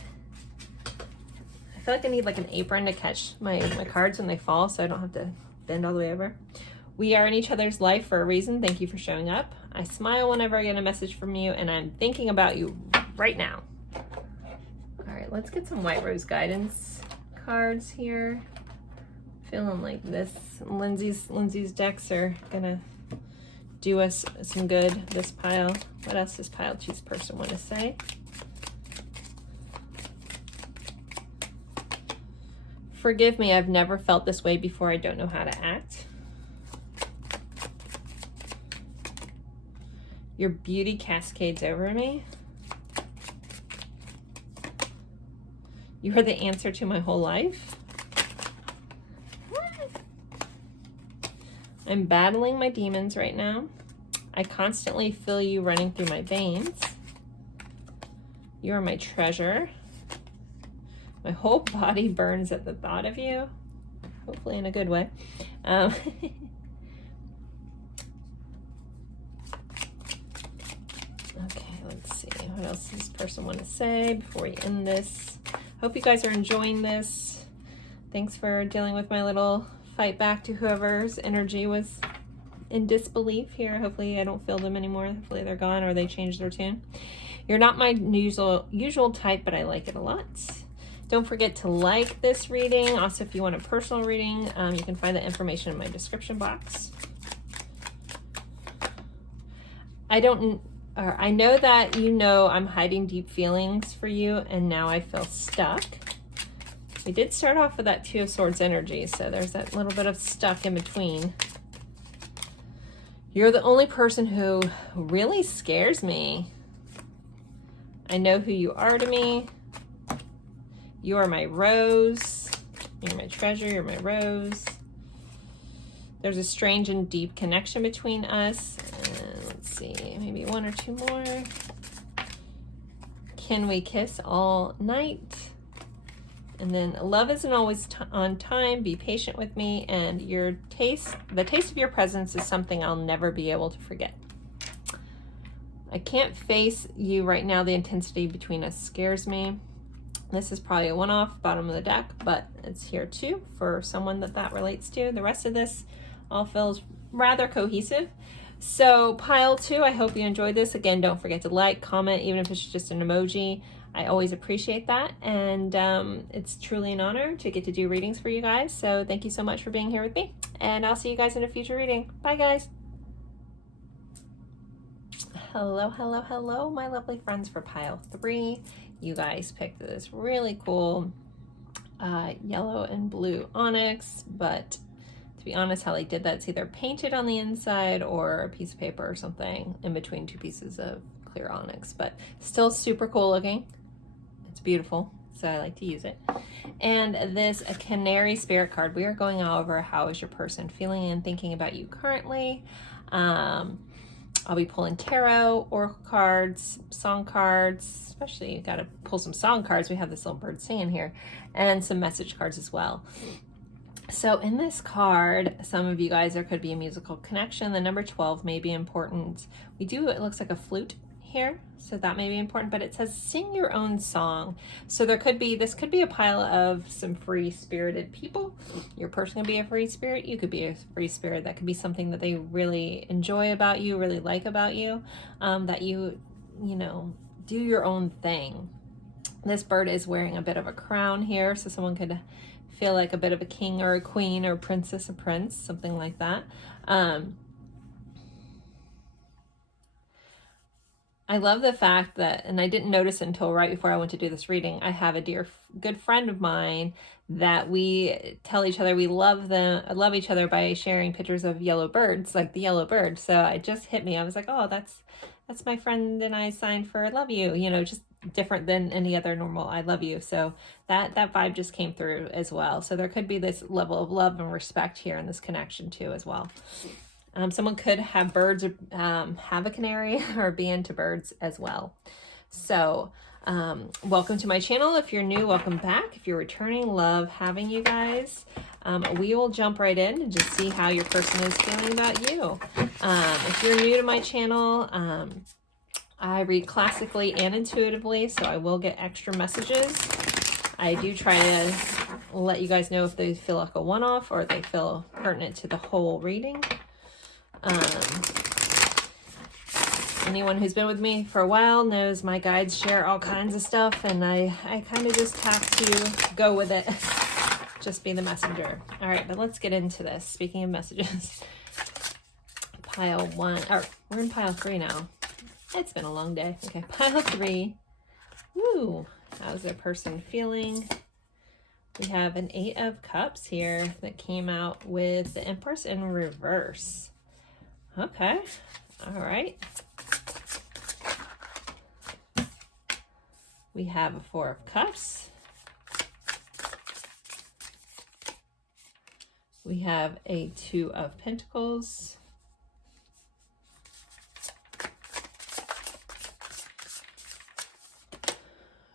I feel like I need like an apron to catch my cards when they fall so I don't have to bend all the way over. We are in each other's life for a reason. Thank you for showing up. I smile whenever I get a message from you, and I'm thinking about you right now. All right, let's get some white rose guidance cards here. Feeling like this. Lindsay's decks are gonna do us some good, this pile. What else does pile choose person want to say? Forgive me, I've never felt this way before. I don't know how to act. Your beauty cascades over me. You are the answer to my whole life. I'm battling my demons right now. I constantly feel you running through my veins. You are my treasure. My whole body burns at the thought of you, hopefully in a good way. Okay, let's see. What else does this person want to say before we end this? Hope you guys are enjoying this. Thanks for dealing with my little fight back to whoever's energy was in disbelief here. Hopefully I don't feel them anymore. Hopefully they're gone or they changed their tune. You're not my usual type, but I like it a lot. Don't forget to like this reading. Also, if you want a personal reading, you can find the information in my description box. I know that you know I'm hiding deep feelings for you, and now I feel stuck. We did start off with that Two of Swords energy, so there's that little bit of stuck in between. You're the only person who really scares me. I know who you are to me. You are my rose. You're my treasure. You're my rose. There's a strange and deep connection between us. Let's see, maybe one or two more. Can we kiss all night? And then love isn't always on time. Be patient with me. And the taste of your presence is something I'll never be able to forget. I can't face you right now. The intensity between us scares me. This is probably a one-off, bottom of the deck, but it's here too for someone that relates to. The rest of this all feels rather cohesive. So pile 2, I hope you enjoyed this. Again, don't forget to like, comment, even if it's just an emoji. I always appreciate that. And it's truly an honor to get to do readings for you guys. So thank you so much for being here with me. And I'll see you guys in a future reading. Bye, guys. Hello, hello, hello, my lovely friends for pile 3. You guys picked this really cool yellow and blue onyx, but to be honest, how they did that, it's either painted on the inside or a piece of paper or something in between two pieces of clear onyx, but still super cool looking. It's beautiful, so I like to use it. And this a canary spirit card. We are going over how is your person feeling and thinking about you currently. I'll be pulling tarot, oracle cards, song cards, especially you got to pull some song cards. We have this little bird singing here, and some message cards as well. So in this card, some of you guys, there could be a musical connection. The number 12 may be important. It looks like a flute here, so that may be important, but it says sing your own song. So this could be a pile of some free-spirited people. Your person could be a free spirit. You could be a free spirit. That could be something that they really enjoy about you, really like about you, that you do your own thing. This bird is wearing a bit of a crown here, so someone could feel like a bit of a king or a queen or a princess, a prince, something like that. I love the fact that, and I didn't notice until right before I went to do this reading, I have a good friend of mine that we tell each other we love each other by sharing pictures of yellow birds, like the yellow bird. So it just hit me. I was like, oh, that's my friend and I signed for I love you, you know, just different than any other normal I love you. So that vibe just came through as well. So there could be this level of love and respect here in this connection too as well. Someone could have birds, or have a canary, or be into birds as well. So welcome to my channel. If you're new, welcome back. If you're returning, love having you guys. We will jump right in and just see how your person is feeling about you. If you're new to my channel, I read classically and intuitively, so I will get extra messages. I do try to let you guys know if they feel like a one-off or they feel pertinent to the whole reading. Anyone who's been with me for a while knows my guides share all kinds of stuff, and I kind of just have to go with it. Just be the messenger. All right, but let's get into this. Speaking of messages, pile 1, or we're in pile 3 now. It's been a long day. Okay, pile 3. Woo, how's their person feeling? We have an 8 of Cups here that came out with the Empress in reverse. Okay, all right. We have a 4 of Cups. We have a 2 of Pentacles.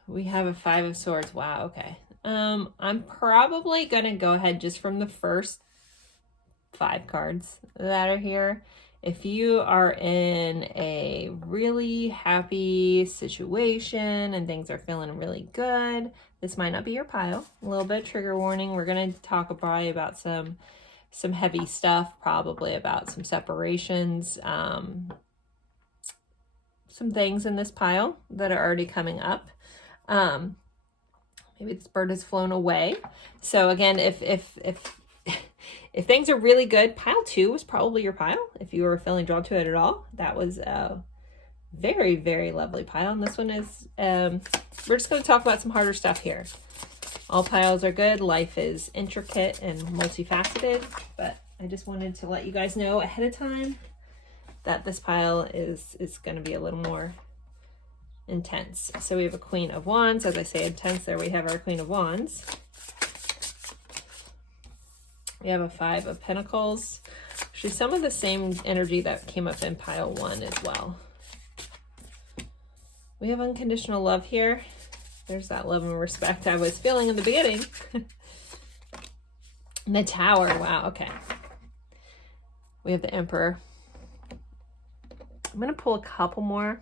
We have a 5 of Swords. Wow, okay. I'm probably going to go ahead just from the first 5 cards that are here. If you are in a really happy situation and things are feeling really good, this might not be your pile. A little bit of trigger warning. We're going to talk probably about some heavy stuff, probably about some separations, some things in this pile that are already coming up. Maybe this bird has flown away. So again, if things are really good, pile 2 was probably your pile. If you were feeling drawn to it at all, that was a very, very lovely pile. And this one is, we're just going to talk about some harder stuff here. All piles are good. Life is intricate and multifaceted, but I just wanted to let you guys know ahead of time that this pile is going to be a little more intense. So we have a Queen of Wands. As I say, intense, there we have our Queen of Wands. We have a 5 of Pentacles. Actually, some of the same energy that came up in pile 1 as well. We have unconditional love here. There's that love and respect I was feeling in the beginning. The Tower. Wow, okay. We have the Emperor. I'm going to pull a couple more.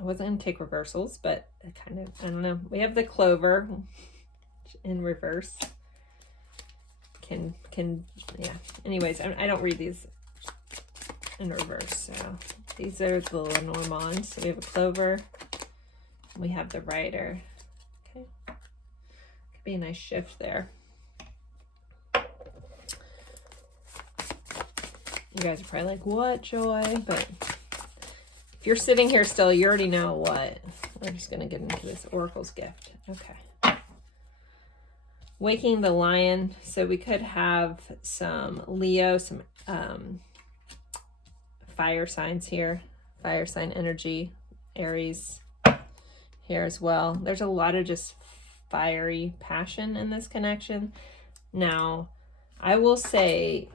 I wasn't going to take reversals, but I kind of, I don't know. We have the Clover in reverse. Yeah. Anyways, I don't read these in reverse. So these are the Lenormands. So we have a Clover. We have the Rider. Okay. Could be a nice shift there. You guys are probably like, what, Joy? But if you're sitting here still, you already know what. I'm just going to get into this Oracle's gift. Okay. Waking the Lion. So we could have some Leo, some fire signs here. Fire sign energy. Aries here as well. There's a lot of just fiery passion in this connection. Now, I will say...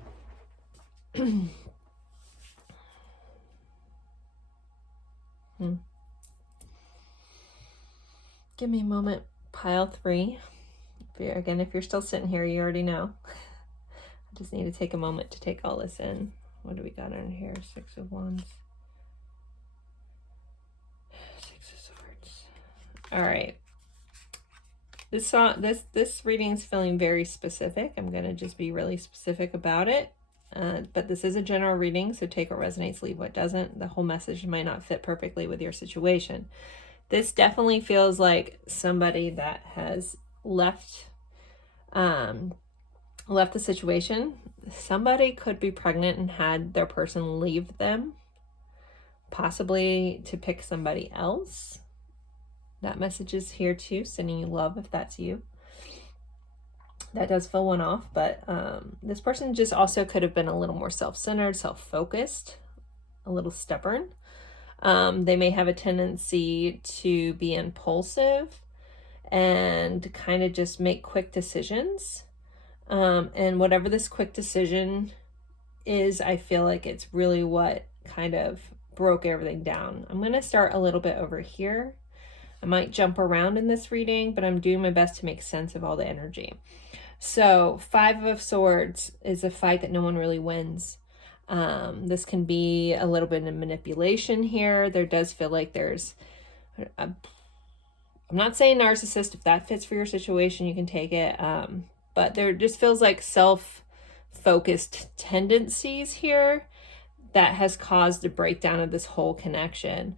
Give me a moment. Pile 3. If you're still sitting here, you already know. I just need to take a moment to take all this in. What do we got on here? 6 of Wands. 6 of Swords. All right. This reading is feeling very specific. I'm going to just be really specific about it. but this is a general reading, so take what resonates, leave what doesn't. The whole message might not fit perfectly with your situation. This definitely feels like somebody that has left the situation. Somebody could be pregnant and had their person leave them, possibly to pick somebody else. That message is here too, sending you love if that's you. That does fill one off, but this person just also could have been a little more self-centered, self-focused, a little stubborn. They may have a tendency to be impulsive and kind of just make quick decisions. And whatever this quick decision is, I feel like it's really what kind of broke everything down. I'm going to start a little bit over here. I might jump around in this reading, but I'm doing my best to make sense of all the energy. So 5 of Swords is a fight that no one really wins. This can be a little bit of manipulation here. There does feel like there's, I'm not saying narcissist. If that fits for your situation, you can take it. But there just feels like self-focused tendencies here that has caused a breakdown of this whole connection.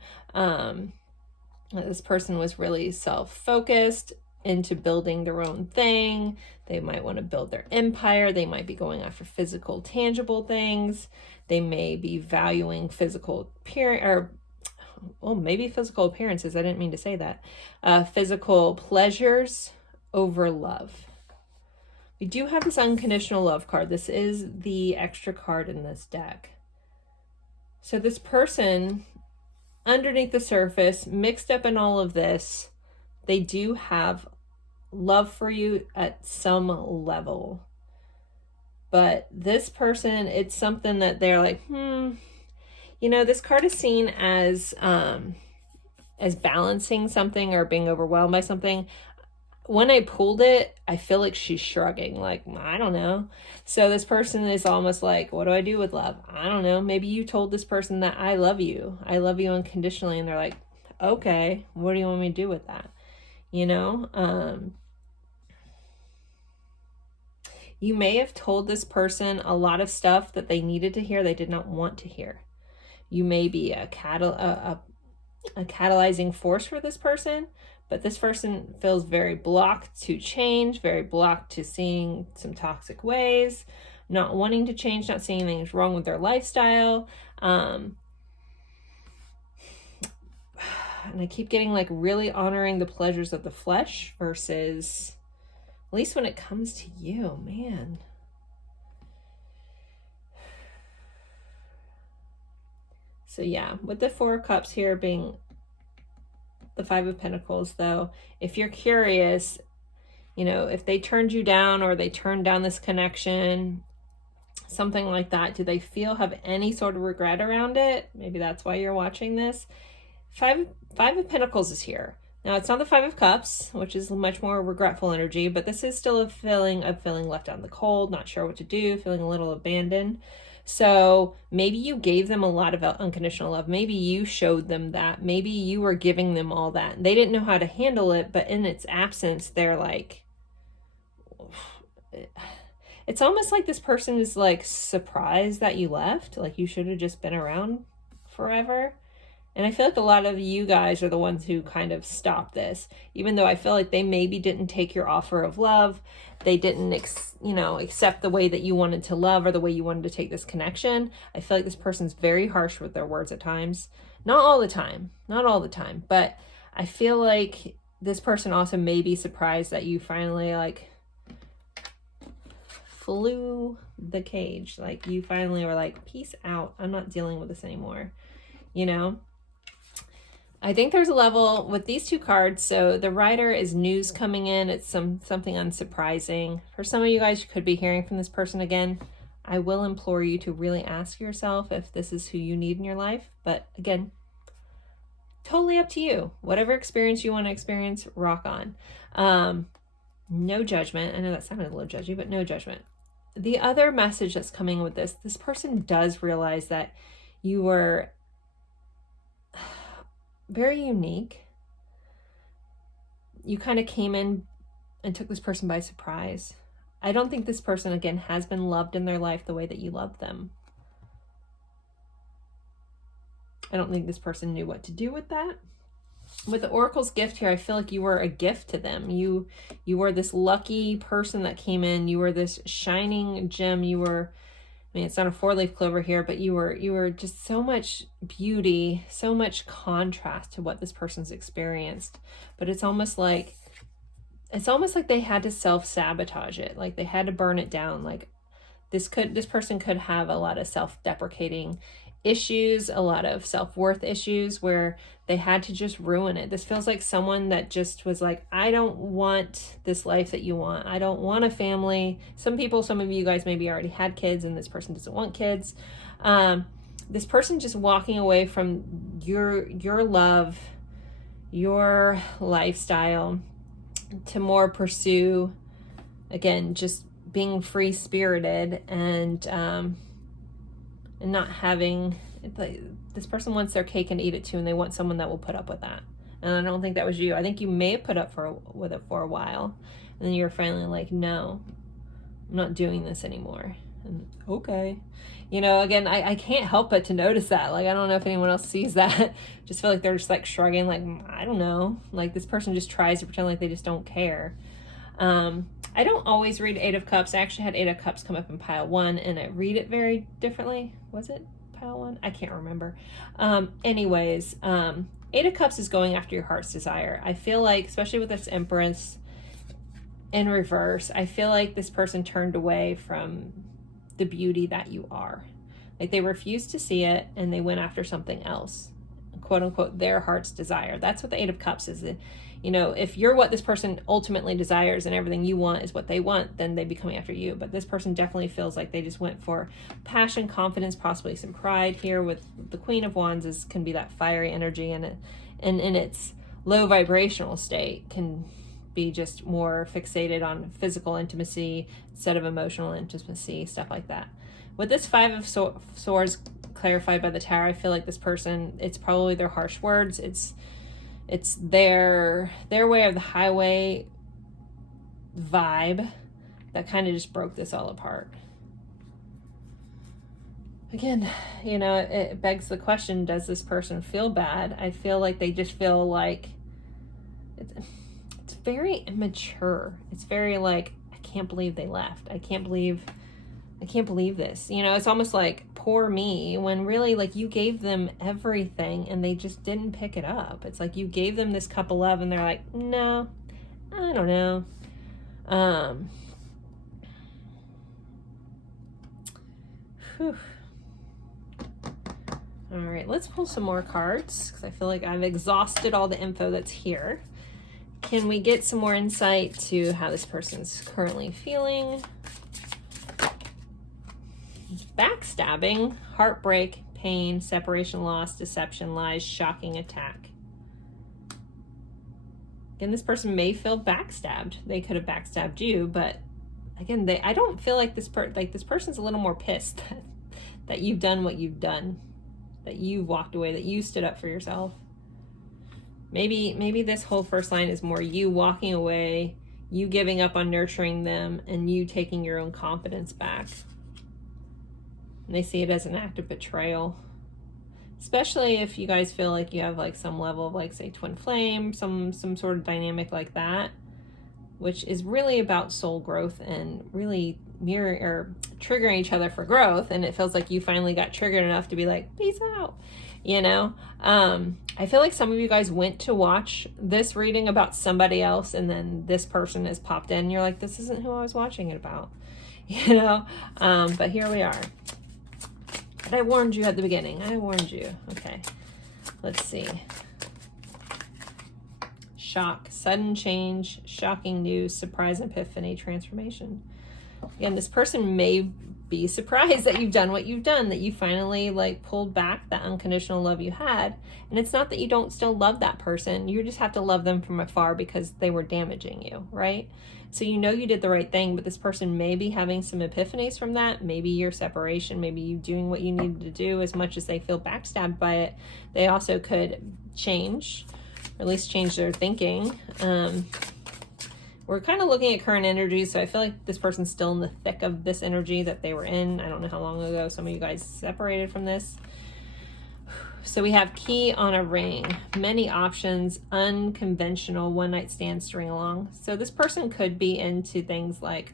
This person was really self-focused, into building their own thing. They might want to build their empire. They might be going after physical, tangible things. They may be valuing physical appearance, or well, maybe physical appearances. I didn't mean to say that. Physical pleasures over love. We do have this unconditional love card. This is the extra card in this deck. So this person, underneath the surface, mixed up in all of this, they do have love for you at some level. But this person, it's something that they're like, you know, this card is seen as balancing something or being overwhelmed by something. When I pulled it, I feel like she's shrugging, like, I don't know. So this person is almost like, what do I do with love? I don't know. Maybe you told this person that I love you unconditionally, and they're like, okay, what do you want me to do with that? You know, you may have told this person a lot of stuff that they needed to hear, they did not want to hear. You may be a catalyzing force for this person, but this person feels very blocked to change, very blocked to seeing some toxic ways, not wanting to change, not seeing anything's wrong with their lifestyle. And I keep getting like really honoring the pleasures of the flesh versus, at least when it comes to you, man. So yeah, with the 4 of Cups here being the 5 of Pentacles, though, if you're curious, you know, if they turned you down or they turned down this connection, something like that, do they have any sort of regret around it? Maybe that's why you're watching this. Five of Pentacles is here. Now, it's not the 5 of Cups, which is much more regretful energy, but this is still a feeling of feeling left out in the cold, not sure what to do, feeling a little abandoned. So maybe you gave them a lot of unconditional love. Maybe you showed them that. Maybe you were giving them all that. They didn't know how to handle it, but in its absence, they're like, it's almost like this person is like surprised that you left. Like you should have just been around forever. And I feel like a lot of you guys are the ones who kind of stopped this, even though I feel like they maybe didn't take your offer of love. They didn't, accept the way that you wanted to love or the way you wanted to take this connection. I feel like this person's very harsh with their words at times. Not all the time, but I feel like this person also may be surprised that you finally like flew the cage. Like you finally were like, peace out. I'm not dealing with this anymore. You know? I think there's a level with these 2 cards. So the Rider is news coming in. It's something unsurprising. For some of you guys, you could be hearing from this person again. I will implore you to really ask yourself if this is who you need in your life. But again, totally up to you. Whatever experience you want to experience, rock on. No judgment. I know that sounded a little judgy, but no judgment. The other message that's coming with this person does realize that you were very unique. You kind of came in and took this person by surprise. I don't think this person, again, has been loved in their life the way that you love them. I don't think this person knew what to do with that. With the Oracle's gift here, I feel like you were a gift to them. You were this lucky person that came in. You were this shining gem. You were, I mean, it's not a 4-leaf clover here, but you were just so much beauty, so much contrast to what this person's experienced. But it's almost like they had to self-sabotage it. Like they had to burn it down. Like this person could have a lot of self-deprecating issues, a lot of self-worth issues where they had to just ruin it. This feels like someone that just was like, I don't want this life that you want. I don't want a family. Some of you guys maybe already had kids and this person doesn't want kids. This person just walking away from your love, your lifestyle to more pursue, again, just being free-spirited and not having, this person wants their cake and eat it too, and they want someone that will put up with that. And I don't think that was you. I think you may have put up with it for a while, and then you were finally like, no, I'm not doing this anymore. And okay. You know, again, I can't help but to notice that. Like, I don't know if anyone else sees that. Just feel like they're just like shrugging, like, I don't know. Like this person just tries to pretend like they just don't care. I don't always read 8 of Cups. I actually had 8 of Cups come up in pile 1, and I read it very differently. Was it pile 1? I can't remember. Anyways, 8 of Cups is going after your heart's desire. I feel like, especially with this Empress in reverse, I feel like this person turned away from the beauty that you are. Like they refused to see it, and they went after something else. Quote unquote, their heart's desire. That's what the 8 of Cups is. You know, if you're what this person ultimately desires and everything you want is what they want, then they'd be coming after you. But this person definitely feels like they just went for passion, confidence, possibly some pride here. With the Queen of Wands can be that fiery energy, and in its low vibrational state can be just more fixated on physical intimacy instead of emotional intimacy, stuff like that. With this 5 of Swords clarified by the Tower, I feel like this person, it's probably their harsh words. It's their way of the highway vibe that kind of just broke this all apart. Again, you know, it begs the question, does this person feel bad? I feel like they just feel like it's very immature. It's very like, I can't believe they left. I can't believe this. You know, it's almost like poor me, when really like you gave them everything and they just didn't pick it up. It's like you gave them this cup of love and they're like, no, I don't know. Whew. All right, let's pull some more cards because I feel like I've exhausted all the info that's here. Can we get some more insight to how this person's currently feeling? Backstabbing, heartbreak, pain, separation, loss, deception, lies, shocking attack. Again, this person may feel backstabbed. They could have backstabbed you, but again, I don't feel like this person's a little more pissed that you've done what you've done, that you walked away, that you stood up for yourself. Maybe this whole first line is more you walking away, you giving up on nurturing them, and you taking your own confidence back. And they see it as an act of betrayal, especially if you guys feel like you have like some level of like, say, twin flame, some sort of dynamic like that, which is really about soul growth and really triggering each other for growth. And it feels like you finally got triggered enough to be like, peace out, you know? I feel like some of you guys went to watch this reading about somebody else, and then this person has popped in and you're like, this isn't who I was watching it about, you know? But here we are. But I warned you at the beginning. I warned you. Okay, let's see. Shock, sudden change, shocking news, surprise, epiphany, transformation. Again, this person may be surprised that you've done what you've done, that you finally like pulled back that unconditional love you had. And it's not that you don't still love that person. You just have to love them from afar because they were damaging you, right? So you know you did the right thing, but this person may be having some epiphanies from that. Maybe your separation, maybe you doing what you needed to do. As much as they feel backstabbed by it, they also could change, or at least change their thinking. We're kind of looking at current energy, so I feel like this person's still in the thick of this energy that they were in. I don't know how long ago some of you guys separated from this. So we have key on a ring, many options, unconventional, one night stand, string along. So this person could be into things like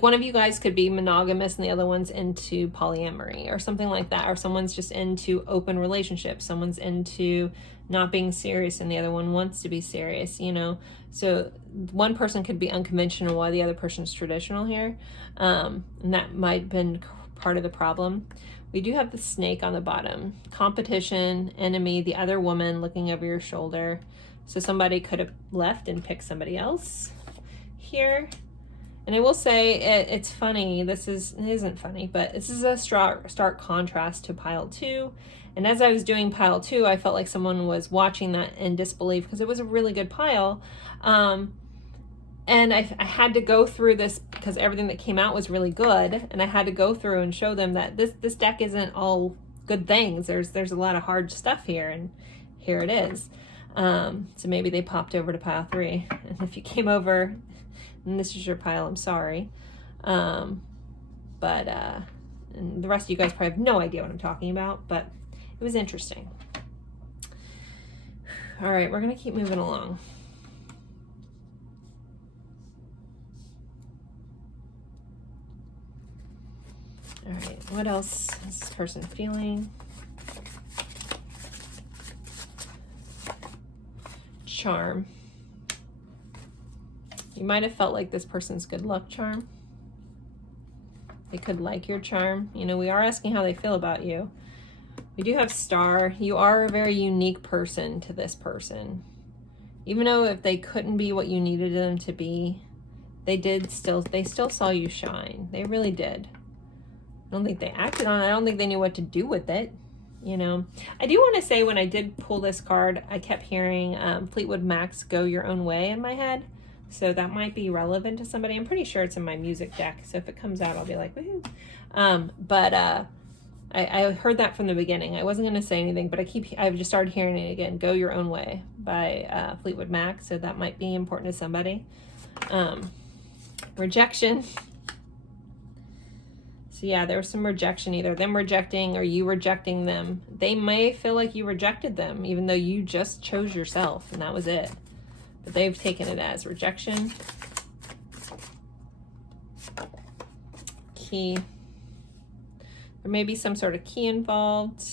one of you guys could be monogamous and the other one's into polyamory or something like that. Or someone's just into open relationships. Someone's into not being serious and the other one wants to be serious, you know. So one person could be unconventional while the other person's traditional here. And that might have been part of the problem. We do have the snake on the bottom. Competition, enemy, the other woman looking over your shoulder. So somebody could have left and picked somebody else here. And I will say it's funny. It isn't funny, but this is a stark contrast to pile 2. And as I was doing pile 2, I felt like someone was watching that in disbelief because it was a really good pile. And I had to go through this because everything that came out was really good. And I had to go through and show them that this deck isn't all good things. There's a lot of hard stuff here, and here it is. So maybe they popped over to pile 3. And if you came over and this is your pile, I'm sorry. And the rest of you guys probably have no idea what I'm talking about, but it was interesting. All right, we're going to keep moving along. All right, what else is this person feeling? Charm. You might have felt like this person's good luck charm. They could like your charm. You know, we are asking how they feel about you. We do have star. You are a very unique person to this person. Even though if they couldn't be what you needed them to be, they still saw you shine. They really did. I don't think they acted on it. I don't think they knew what to do with it. You know, I do want to say when I did pull this card, I kept hearing Fleetwood Mac's Go Your Own Way in my head. So that might be relevant to somebody. I'm pretty sure it's in my music deck. So if it comes out, I'll be like, woohoo. I heard that from the beginning. I wasn't going to say anything, but I've just started hearing it again. Go Your Own Way by Fleetwood Mac. So that might be important to somebody. Rejection. So yeah, there was some rejection, either them rejecting or you rejecting them. They may feel like you rejected them, even though you just chose yourself and that was it. But they've taken it as rejection. Key. There may be some sort of key involved.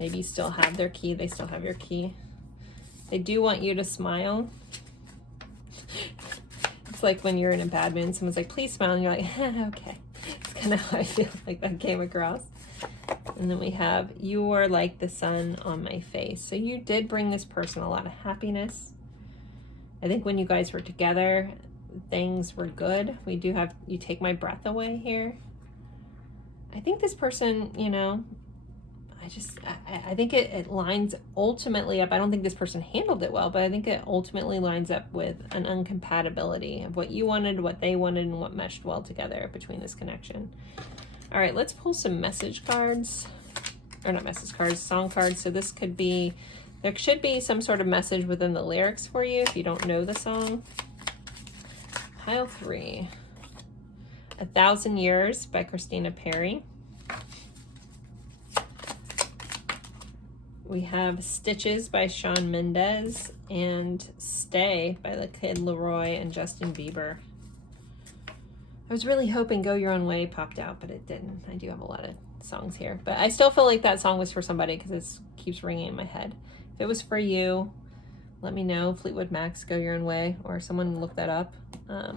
Maybe you still have their key. They still have your key. They do want you to smile. It's like when you're in a bad mood, someone's like, please smile, and you're like, okay. It's kind of how I feel like that came across. And then we have, you are like the sun on my face. So you did bring this person a lot of happiness. I think when you guys were together, things were good. We do have, you take my breath away here. I think this person, you know, I think it lines ultimately up. I don't think this person handled it well, but I think it ultimately lines up with an uncompatibility of what you wanted, what they wanted, and what meshed well together between this connection. All right, let's pull some message cards, or not message cards, song cards. So this could be, there should be some sort of message within the lyrics for you if you don't know the song. Pile 3, 1,000 Years by Christina Perri. We have Stitches by Shawn Mendes and Stay by the Kid Laroi and Justin Bieber. I was really hoping Go Your Own Way popped out, but it didn't. I do have a lot of songs here, but I still feel like that song was for somebody because it keeps ringing in my head. If it was for you, let me know. Fleetwood Mac's Go Your Own Way, or someone look that up. I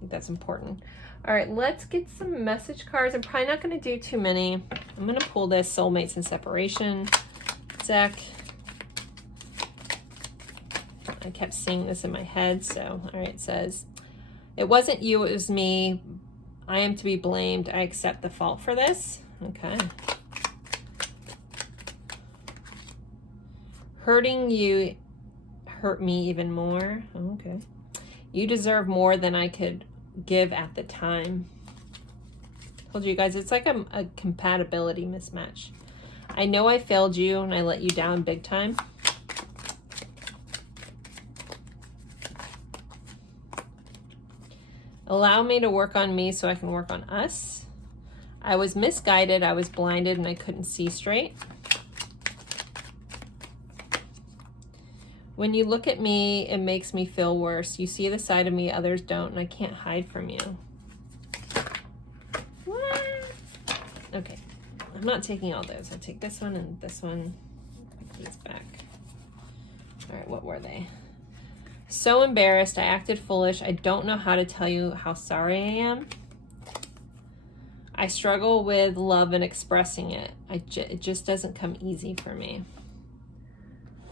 think that's important. All right, let's get some message cards. I'm probably not going to do too many. I'm going to pull this Soulmates and Separation deck. I kept seeing this in my head, so all right, it says, it wasn't you, it was me. I am to be blamed. I accept the fault for this. Okay. Hurting you hurt me even more. Okay. You deserve more than I could give at the time. Told you guys, it's like a compatibility mismatch. I know I failed you and I let you down big time. Allow me to work on me so I can work on us. I was misguided, I was blinded, and I couldn't see straight. When you look at me, it makes me feel worse. You see the side of me others don't, and I can't hide from you. What? Okay, I'm not taking all those. I take this one and this one. Put these back. All right, what were they? So embarrassed, I acted foolish. I don't know how to tell you how sorry I am. I struggle with love and expressing it. It just doesn't come easy for me.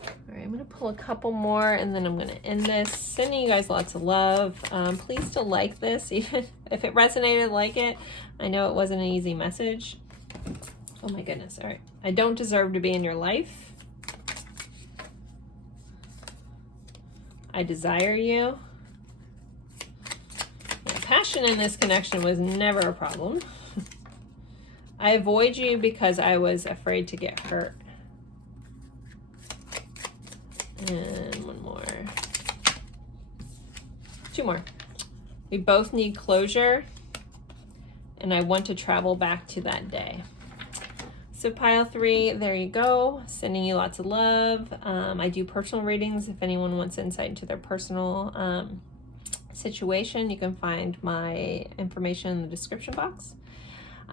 All right, I'm gonna pull a couple more and then I'm gonna end this. Sending you guys lots of love. Please still like this, even if it resonated, like it. I know it wasn't an easy message. Oh my goodness, all right. I don't deserve to be in your life. I desire you. Yeah, passion in this connection was never a problem. I avoid you because I was afraid to get hurt. And one more. Two more. We both need closure, and I want to travel back to that day. So pile 3, there you go. Sending you lots of love. I do personal readings. If anyone wants insight into their personal situation, you can find my information in the description box.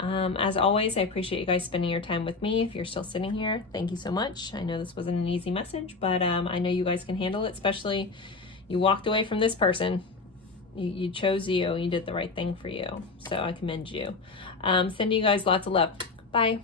As always, I appreciate you guys spending your time with me. If you're still sitting here, thank you so much. I know this wasn't an easy message, but I know you guys can handle it, especially you walked away from this person. You chose you. You did the right thing for you. So I commend you. Sending you guys lots of love. Bye.